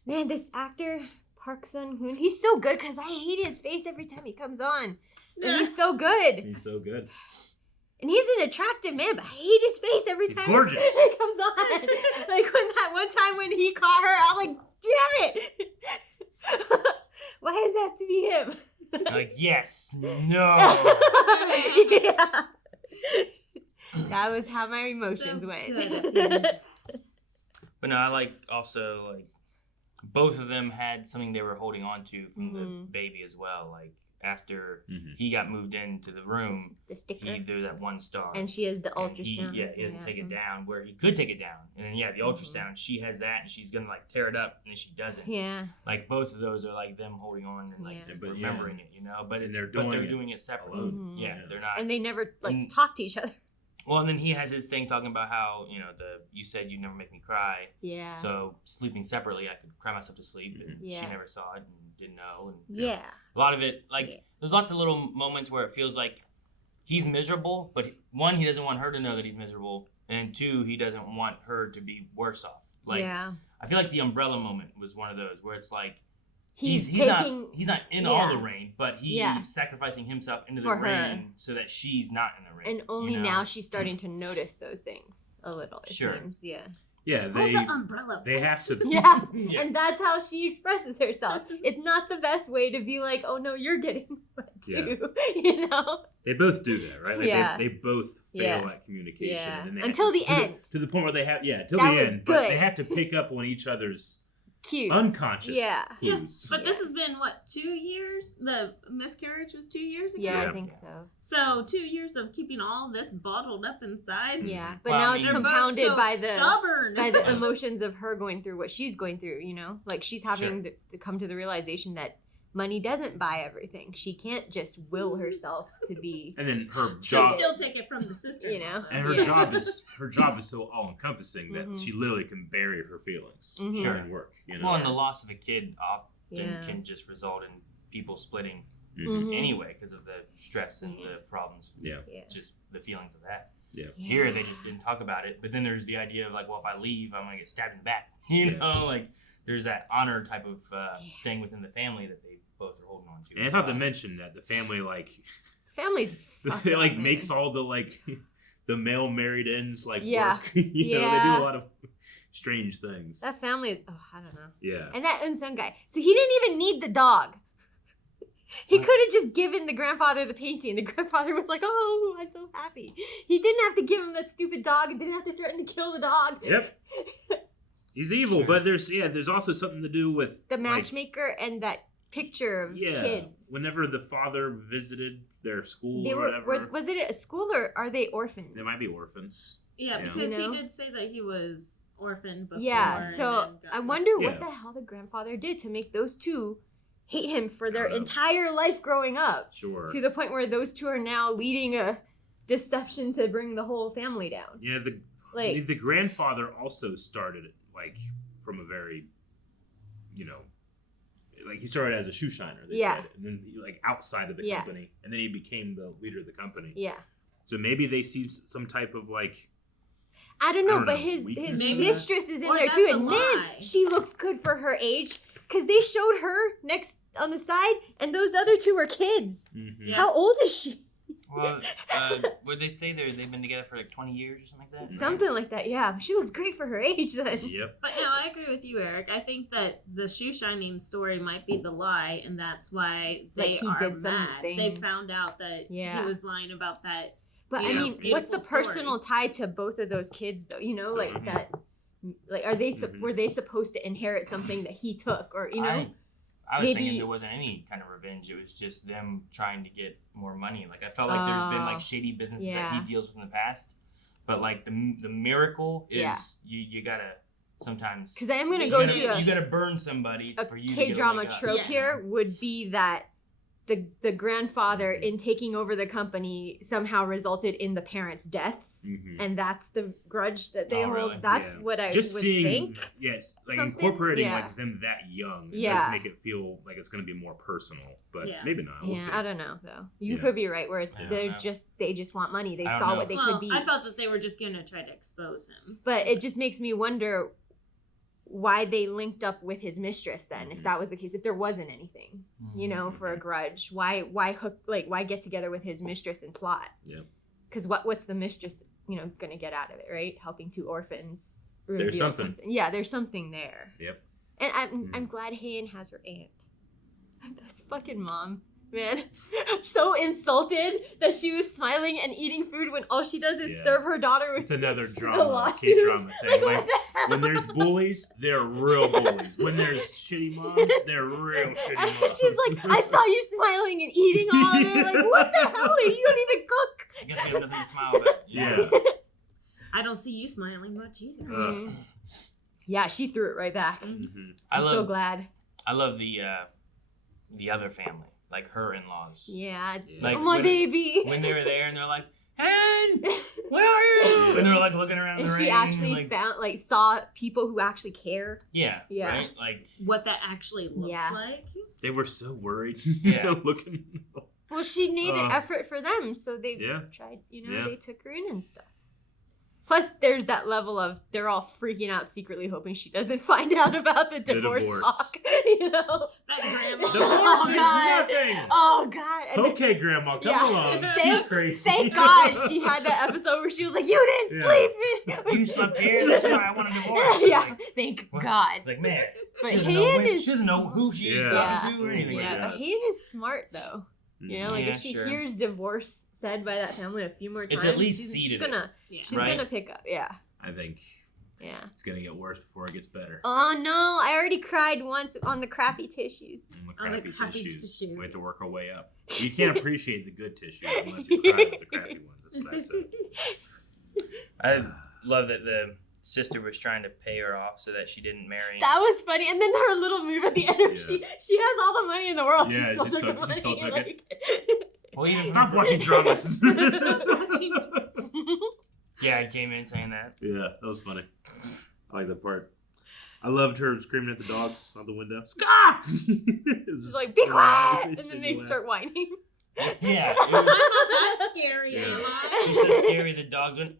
This actor, Park Sung-hoon, he's so good because I hate his face every time he comes on. And he's so good. He's so good. And he's an attractive man, but I hate his face every time gorgeous. it comes on. Like when that one time when he caught her, I was like, damn it! Why is that to be him? Like, yes, no. Yeah. That was how my emotions went. But no, I like also like both of them had something they were holding on to from the baby as well. Like after he got moved into the room, the sticker. There's that one star, And she has the ultrasound. He doesn't take it down where he could take it down. And then the ultrasound, she has that and she's gonna like tear it up and then she doesn't. Yeah. Like both of those are like them holding on and like remembering it, you know. But they're doing it separately. Yeah, they're not. And they never like talk to each other. Well, and then he has his thing talking about how, you know, you said you never make me cry. Yeah. So sleeping separately, I could cry myself to sleep, and she never saw it and didn't know. And a lot of it, like, there's lots of little moments where it feels like he's miserable, but one, he doesn't want her to know that he's miserable, and two, he doesn't want her to be worse off. Like, I feel like the umbrella moment was one of those where it's like, he's not in all the rain, but he's sacrificing himself into the rain so that she's not in the rain. And only now she's starting to notice those things a little, it seems. Yeah. Yeah, the umbrella. They have to. Yeah. And that's how she expresses herself. It's not the best way to be like, oh no, you're getting wet too. You know? They both do that, right? Like they both fail at communication. Yeah. And then Until the end. To the point where they have, till That the was end. good. But they have to pick up on each other's cues. Unconscious clues. But this has been, what, 2 years? The miscarriage was 2 years ago? Yeah, I think so. So 2 years of keeping all this bottled up inside. Yeah, but now it's compounded by stubborn. the emotions of her going through what she's going through, you know? Like she's having to come to the realization that money doesn't buy everything. She can't just will herself to be. And then her She'll job, still take it from the sister, you know. and her job is so all encompassing that she literally can bury her feelings and work. You know? Well, and the loss of a kid often can just result in people splitting anyway because of the stress and the problems. Just the feelings of that. Here they just didn't talk about it, but then there's the idea of like, well, if I leave, I'm gonna get stabbed in the back. You know, like there's that honor type of thing within the family that they both are holding on to. And I thought to mention that the family family's they makes all the the male married ends work. You know, they do a lot of strange things. That family is I don't know. Yeah. And that Eun-sung guy. So he didn't even need the dog. He could have just given the grandfather the painting. The grandfather was like, "Oh, I'm so happy." He didn't have to give him that stupid dog and didn't have to threaten to kill the dog. Yep. He's evil, but there's also something to do with the matchmaker and that picture of kids. Whenever the father visited their school they or whatever. Was it a school or are they orphans? They might be orphans. Yeah, because he did say that he was orphaned before. Yeah, so I wonder what the hell the grandfather did to make those two hate him for their entire life growing up. Sure. To the point where those two are now leading a deception to bring the whole family down. Yeah, the grandfather also started from a very, he started as a shoe shiner, they said, and then outside of the company, and then he became the leader of the company. Yeah. So maybe they see some type of I don't know, but his mistress is in there too, and then she looks good for her age because they showed her next on the side, and those other two are kids. Mm-hmm. How old is she? Well, would they say they've been together for like 20 years or something like that? Something like that, yeah. She looked great for her age then. Yep. But no, I agree with you, Eric. I think that the shoe shining story might be the lie, and that's why they are mad. They found out that he was lying about that. But I mean, what's the personal tie to both of those kids, though? You know, like that. Like, are they were they supposed to inherit something that he took, or you know? I was thinking there wasn't any kind of revenge. It was just them trying to get more money. Like I felt like there's been like shady businesses that he deals with in the past, but like the miracle is you gotta sometimes. Because I am gonna go to you gotta burn somebody for you. K-drama trope here would be that the grandfather in taking over the company somehow resulted in the parents' deaths, and that's the grudge that they hold. Really? That's what I just would seeing, think. Yes, like incorporating like them that young does make it feel like it's going to be more personal, but maybe not. We'll see. I don't know though. You could be right, where it's they just want money. They saw what they could be. I thought that they were just going to try to expose him, but it just makes me wonder why they linked up with his mistress then, if that was the case, if there wasn't anything, you know, for a grudge, why get together with his mistress and plot? Yeah. Because what's the mistress, you know, gonna get out of it, right? Helping two orphans. There's something. Yeah, there's something there. Yep. And I'm glad Hae-in has her aunt. That's fucking mom. Man, I'm so insulted that she was smiling and eating food when all she does is serve her daughter with it's another drama, K-drama thing. Like when there's bullies, they're real bullies. When there's shitty moms, they're real shitty moms. She's like, I saw you smiling and eating all of it. Like, what the hell? You don't even cook. I guess you have nothing to smile about. Yeah. I don't see you smiling much either. Yeah, she threw it right back. I'm so glad. I love the other family. Like her in-laws. Yeah. Like oh, my baby. When they were there and they're like, "Hen, where are you?" And they're like looking around and the rain. And she actually saw people who actually care. Yeah. Right? Like what that actually looks like. They were so worried. Yeah. Looking. Well, she made an effort for them, so they tried, you know, Yeah. they took her in and stuff. Plus, there's that level of they're all freaking out secretly, hoping she doesn't find out about the divorce talk. You know, that grandma. Divorce is nothing. Oh God. Okay, grandma, come along. She's crazy. Thank God she had that episode where she was like, "You didn't sleep. You slept here. That's why I want a divorce." Yeah. Like, thank God. Like man, But she doesn't know who she is talking to or anything like that. But Hae-in is smart though. You know, like if she hears divorce said by that family a few more times, it's at least she's gonna pick up. Yeah. I think. Yeah. It's gonna get worse before it gets better. Oh no! I already cried once on the crappy tissues. On the crappy tissues. We have to work our way up. You can't appreciate the good tissues unless you cry with the crappy ones. That's what I said. I love that the sister was trying to pay her off so that she didn't marry. That was funny. And then her little move at the end, she has all the money in the world. Yeah, she still took the money. She still took like... Well, you stop watching dramas. Yeah, I came in saying that. Yeah, that was funny. I like that part. I loved her screaming at the dogs out the window. Ska! She's like, be quiet! And then they start whining. Yeah. That's scary. She's so scary the dogs went.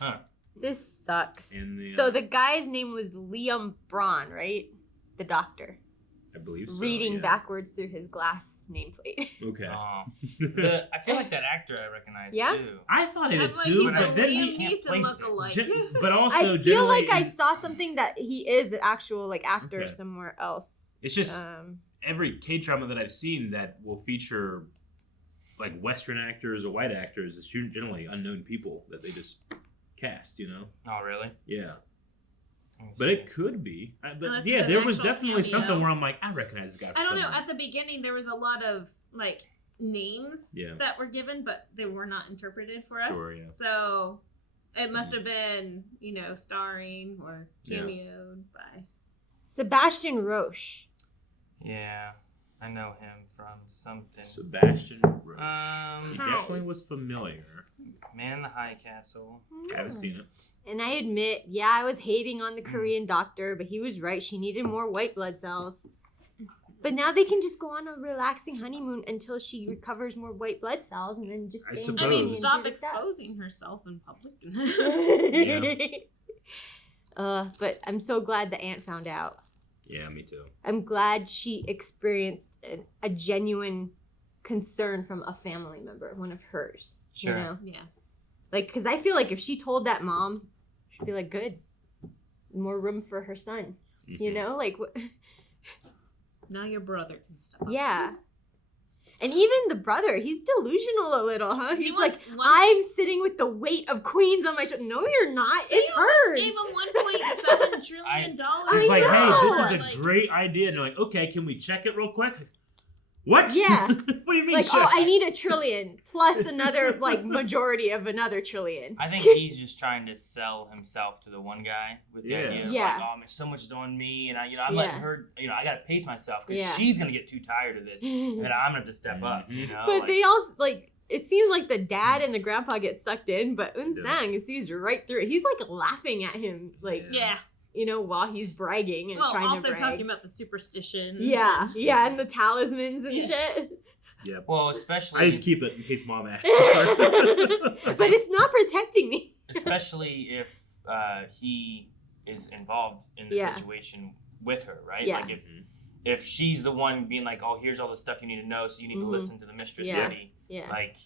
Huh. This sucks. The, so the guy's name was Liam Braun, right? The doctor. I believe so. Reading backwards through his glass nameplate. Okay. I feel like that actor I recognize too. I thought it too, but then Liam Neeson look-alike. But also, I feel like I saw something that he is an actual actor somewhere else. It's just every K-drama that I've seen that will feature like Western actors or white actors is generally unknown people that they just cast, you know? Oh, really? Yeah. But it could be. But yeah, there was definitely something where I'm like, I recognize this guy. I don't know. At the beginning, there was a lot of like names that were given, but they were not interpreted for us. Sure, yeah. So it must have been, you know, starring or cameoed by Sebastian Roche. Yeah, I know him from something. Sebastian Roche. He definitely was familiar. Man in the High Castle. I haven't seen it. And I admit, I was hating on the Korean doctor, but he was right. She needed more white blood cells. But now they can just go on a relaxing honeymoon until she recovers more white blood cells and then just stay in I mean, stop exposing herself in public. But I'm so glad the aunt found out. Yeah, me too. I'm glad she experienced a genuine concern from a family member, one of hers. Sure. You know? Yeah. Like, because I feel like if she told that mom, she'd be like, good. More room for her son. Mm-hmm. You know? Like, Now your brother can step up. yeah. And even the brother, he's delusional a little, huh? He He's was like, I'm sitting with the weight of queens on my shoulder. No, you're not. It's hers. Gave him $1.7 trillion. He's like, hey, this is Like, a great idea. And they're like, okay, can we check it real quick? What? Yeah. What do you mean Like, check? I need $1 trillion plus another, like, majority of another trillion. I think he's just trying to sell himself to the one guy with the idea of like, oh, so much is on me, and I'm letting her, I gotta pace myself because she's gonna get too tired of this, and I'm gonna have to step up, But they also, like, it seems like the dad and the grandpa get sucked in, but Eun-sung sees right through it. He's, like, laughing at him, like, you know, while he's bragging and trying to also brag. talking about the superstitions. Yeah, and the talismans and shit. Yeah. Well, especially I just keep it in case mom asks. But it's not protecting me. Especially if he is involved in the situation with her, right? Yeah. Like if she's the one being like, oh, here's all the stuff you need to know, so you need to listen to the mistress lady. Yeah. Like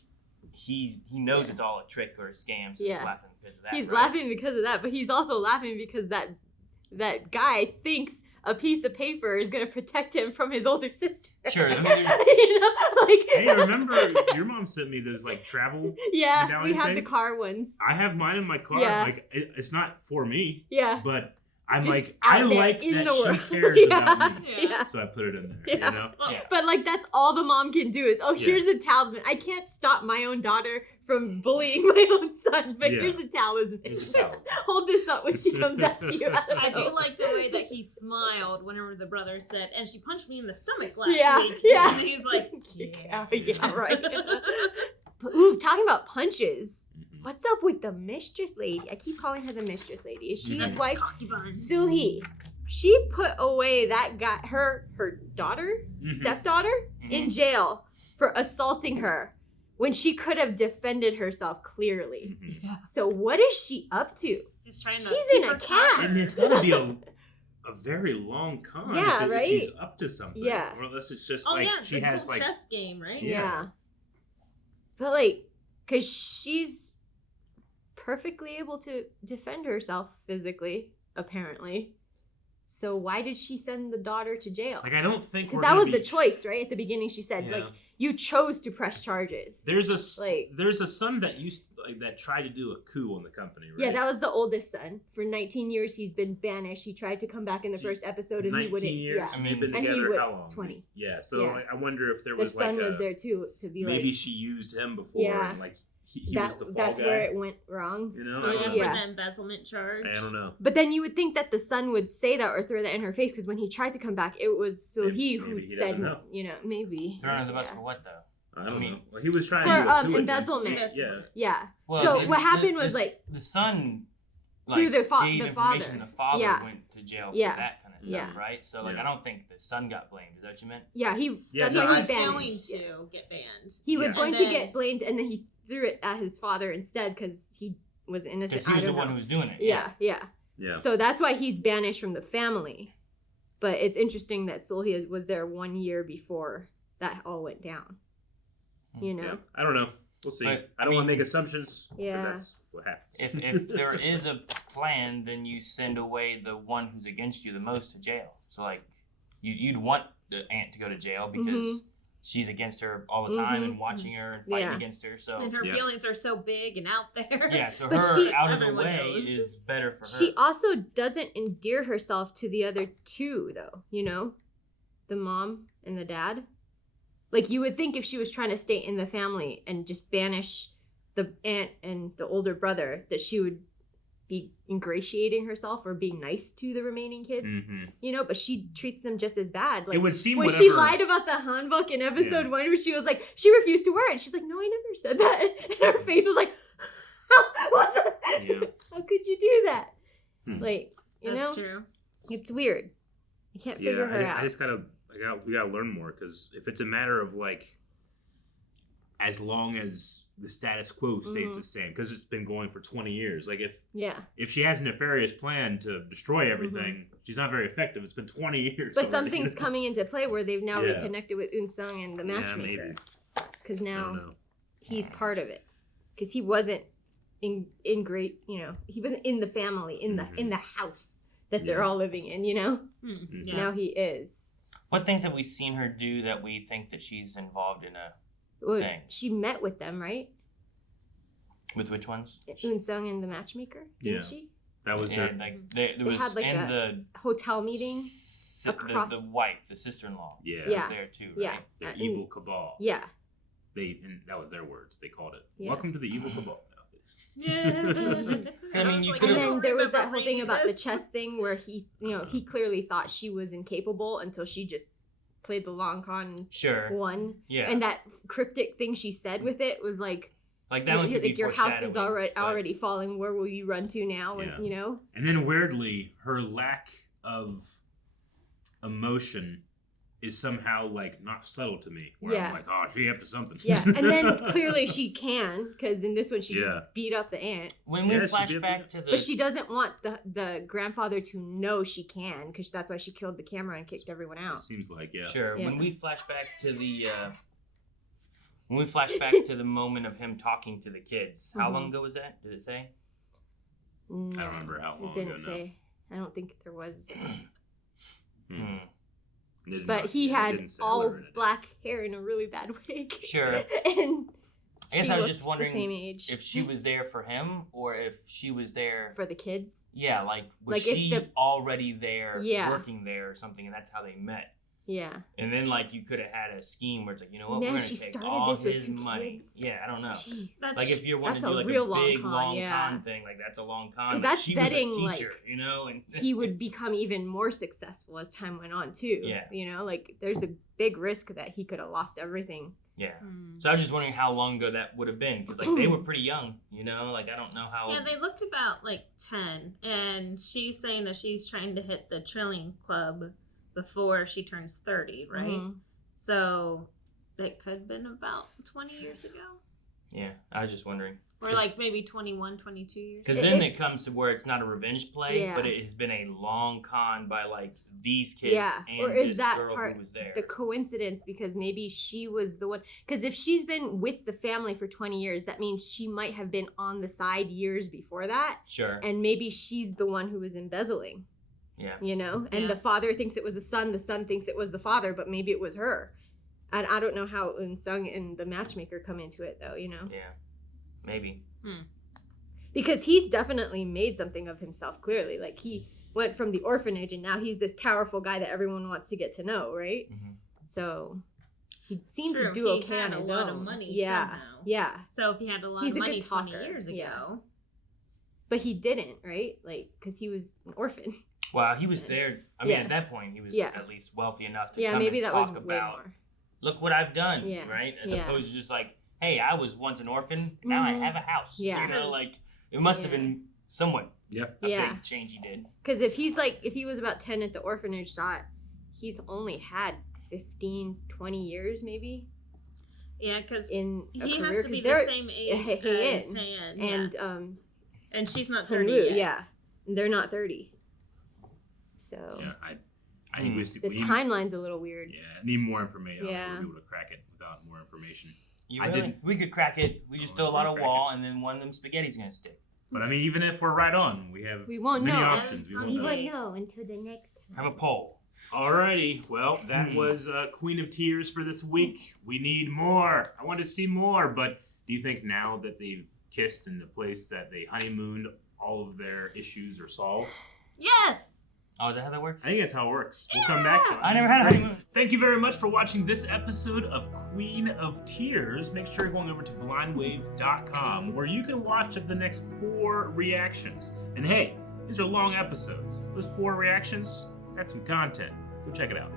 he knows it's all a trick or a scam, so he's laughing because of that. He's right? laughing because of that, but he's also laughing because that guy thinks a piece of paper is going to protect him from his older sister. Sure. I mean, you know, like, hey, remember your mom sent me those like travel yeah, we medallion have things? the car ones. I have mine in my car. Yeah. Like it's not for me. Yeah. But I'm Just like, out I there like in that the world. she cares about me. Yeah. So I put it in there. Yeah. You know? But like that's all the mom can do is, oh, Yeah. here's a talisman. I can't stop my own daughter from bullying my own son, but Yeah. here's a talisman. Here's a talisman. Hold this up when she comes after you. I do like the way that he smiled whenever the brother said, and she punched me in the stomach last week. Yeah. And he's like, yeah, right. But, ooh, talking about punches. What's up with the mistress lady? I keep calling her the mistress lady. Is she his wife? Seul-hee. She put away that guy, her daughter, stepdaughter, in jail for assaulting her when she could have defended herself clearly. So what is she up to? She's trying to She's keep in her a cast. And it's gonna be a very long con. Yeah, if right? she's up to something. Yeah. Or unless it's just Oh like yeah, she the has whole like chess game, right? Yeah. But like, cause she's perfectly able to defend herself physically, apparently. So why did she send the daughter to jail? Like I don't think Because we're that gonna was be, the choice, right? At the beginning, she said, Yeah. like, you chose to press charges. There's a Like- there's a son that that tried to do a coup on the company, right? Yeah, that was the oldest son. For 19 years, he's been banished. He tried to come back in the first episode, and he 19 wouldn't. years. Yeah, I mean, been and he together would how long? 20. Yeah, so Yeah. I wonder if there The was son like was there too to be maybe like. she used him before, Yeah. and like he was the fall that's guy. where it went wrong. You know, Oh, I yeah, don't for know. the embezzlement charge. I don't know. But then you would think that the son would say that or throw that in her face because when he tried to come back, it was Seul-hee who maybe he said, doesn't know. you know, maybe. Thrown under the bus for what though? I don't mean, know. Well, he was trying For to do a coup embezzlement. attempt. Yeah. Yeah. Well, So what happened was the, like the son through the gave the information father. the father Yeah. went to jail for Yeah. that kind of stuff, Yeah. right? So like Yeah. I don't think the son got blamed. Is that what you meant? Yeah, Yeah, that's no, why I- he's banished. Going to get banned. He was Yeah. going And to then- get blamed, and then he threw it at his father instead because he was innocent. Because he was I the don't one know. who was doing it. Yeah, yeah. Yeah. So that's why he's banished from the family. But it's interesting that Seul-hee was there 1 year before that all went down. You know? Yeah. I don't know. We'll see. But, I don't want to make assumptions. 'cause Yeah. That's what happens. If there is a plan, then you send away the one who's against you the most to jail. So like you'd want the aunt to go to jail because she's against her all the time and watching her and fighting Yeah. against her. So And her Yeah. feelings are so big and out there. yeah, so But her she- out of the Everyone way knows. is better for her. She also doesn't endear herself to the other two, though, you know? The mom and the dad. Like, you would think if she was trying to stay in the family and just banish the aunt and the older brother, that she would be ingratiating herself or being nice to the remaining kids. You know, but she treats them just as bad. Like, It would seem when whatever. she lied about the hanbok in episode 1, where she was like, she refused to wear it. She's like, no, I never said that. And her face was like, what the? Yeah. How could you do that? Hmm. Like, you That's know, true. it's weird. You can't figure her out. I just we gotta learn more because if it's a matter of like, as long as the status quo stays the same, because it's been going for 20 years. Like if she has a nefarious plan to destroy everything, she's not very effective. It's been 20 years. But already, something's you know? coming into play where they've now Yeah. reconnected with Eun-sung and the matchmaker. maybe. because now he's part of it. Because he wasn't in great, he wasn't in the family, in the house that they're all living in, Mm-hmm. Yeah. Now he is. What things have we seen her do that we think that she's involved in a thing? She met with them, right? With which ones? Eun-sung and the matchmaker, didn't she? That was their... They had like a hotel meeting across... The wife, the sister-in-law. Yeah. Was there too, right? Yeah. The evil cabal. Yeah. And that was their words. They called it. Yeah. Welcome to the evil cabal. Yeah. I mean, you and could. then there was that whole thing about the chess thing where he clearly thought she was incapable until she just played the long con. Sure. Won. Yeah. And that cryptic thing she said with it was like that one could be your house is already falling. Where will you run to now? Yeah. And And then weirdly, her lack of emotion is somehow like not subtle to me. Where I'm like, oh, she up to something. Yeah, and then clearly she can, because in this one she just beat up the aunt. When we flash back to the... But she doesn't want the grandfather to know she can, because that's why she killed the camera and kicked everyone out. It seems like, Sure. Yeah. When we flash back to the... to the moment of him talking to the kids, how long ago was that? Did it say? No, I don't remember how long it didn't ago. say. I don't think there was. Did But not- he it had didn't say all whatever it black hair in a really bad wig. Sure. And I guess she I was looked just wondering the same age. if she was there for him or if she was there for the kids. Yeah, like was Like, if she the- already there, Yeah. working there or something, and that's how they met. Yeah. And then like you could have had a scheme where it's like, you know what, Man, we're she gonna take started all this with his 2 money. kids. Yeah, I don't know. Jeez. Like if you're wanting That's to do a like real a long big con, long yeah. con thing, like that's a long con. Because Like, that's she betting was a like teacher, you know, and he would become even more successful as time went on too. Yeah. Like there's a big risk that he could have lost everything. yeah. So I was just wondering how long ago that would have been because like they were pretty young, you know. Like I don't know how. Yeah, they looked about like 10, and she's saying that she's trying to hit the Trilling Club before she turns 30, right? Mhm. So that could have been about 20 years ago. Yeah, I was just wondering. Or like maybe 21, 22 years. Because then it comes to where it's not a revenge play, Yeah. but it has been a long con by like these kids and or is this that girl part who was there. the coincidence because maybe she was the one, because if she's been with the family for 20 years that means she might have been on the side years before that, Sure. and maybe she's the one who was embezzling, Yeah. and the father thinks it was the son thinks it was the father, but maybe it was her. And I don't know how Eun-sung and the matchmaker come into it though, Yeah, maybe. because he's definitely made something of himself clearly. Like he went from the orphanage and now he's this powerful guy that everyone wants to get to know, right? So he seemed to do okay on his own. He had a lot of money yeah, somehow. yeah. So if he had a lot He's of a money good 20 talker. years ago. Yeah. But he didn't, right? Like, because he was an orphan. Well, he was there. I mean, Yeah. at that point, he was Yeah. at least wealthy enough to Yeah, come maybe and that was talk way about, more. look what I've done, Yeah. right? As Yeah. opposed to just like, hey, I was once an orphan, now I Mhm. have a house. Yeah. You know, like, it must have been somewhat a Yeah. big change he did. Because if he was about 10 at the orphanage shot, he's only had 15, 20 years maybe. Yeah, because in a he career, has to be 'cause the they're- same age Hae-in as Hae-in, and and she's not 30 Hyun-woo, yet. yeah. And they're not 30. So Yeah, I think the timeline's a little weird. Yeah, I need more information. Yeah. I don't be able to crack it without more information. You really? We could crack it. We just throw a lot of wall, and then one of them spaghetti's gonna stick. But I mean, even if we're right on, we have We won't many know. options. We won't know. know until the next time. Have a poll. Alrighty, well, that was Queen of Tears for this week. We need more. I want to see more, but do you think now that they've kissed in the place that they honeymooned, all of their issues are solved? Yes! Oh, is that how that works? I think that's how it works. We'll come back to it. I never had a honeymoon. Thank you very much for watching this episode of Queen of Tears. Make sure you're going over to blindwave.com where you can watch the next 4 reactions. And hey, these are long episodes. Those 4 reactions, that's some content. Go check it out.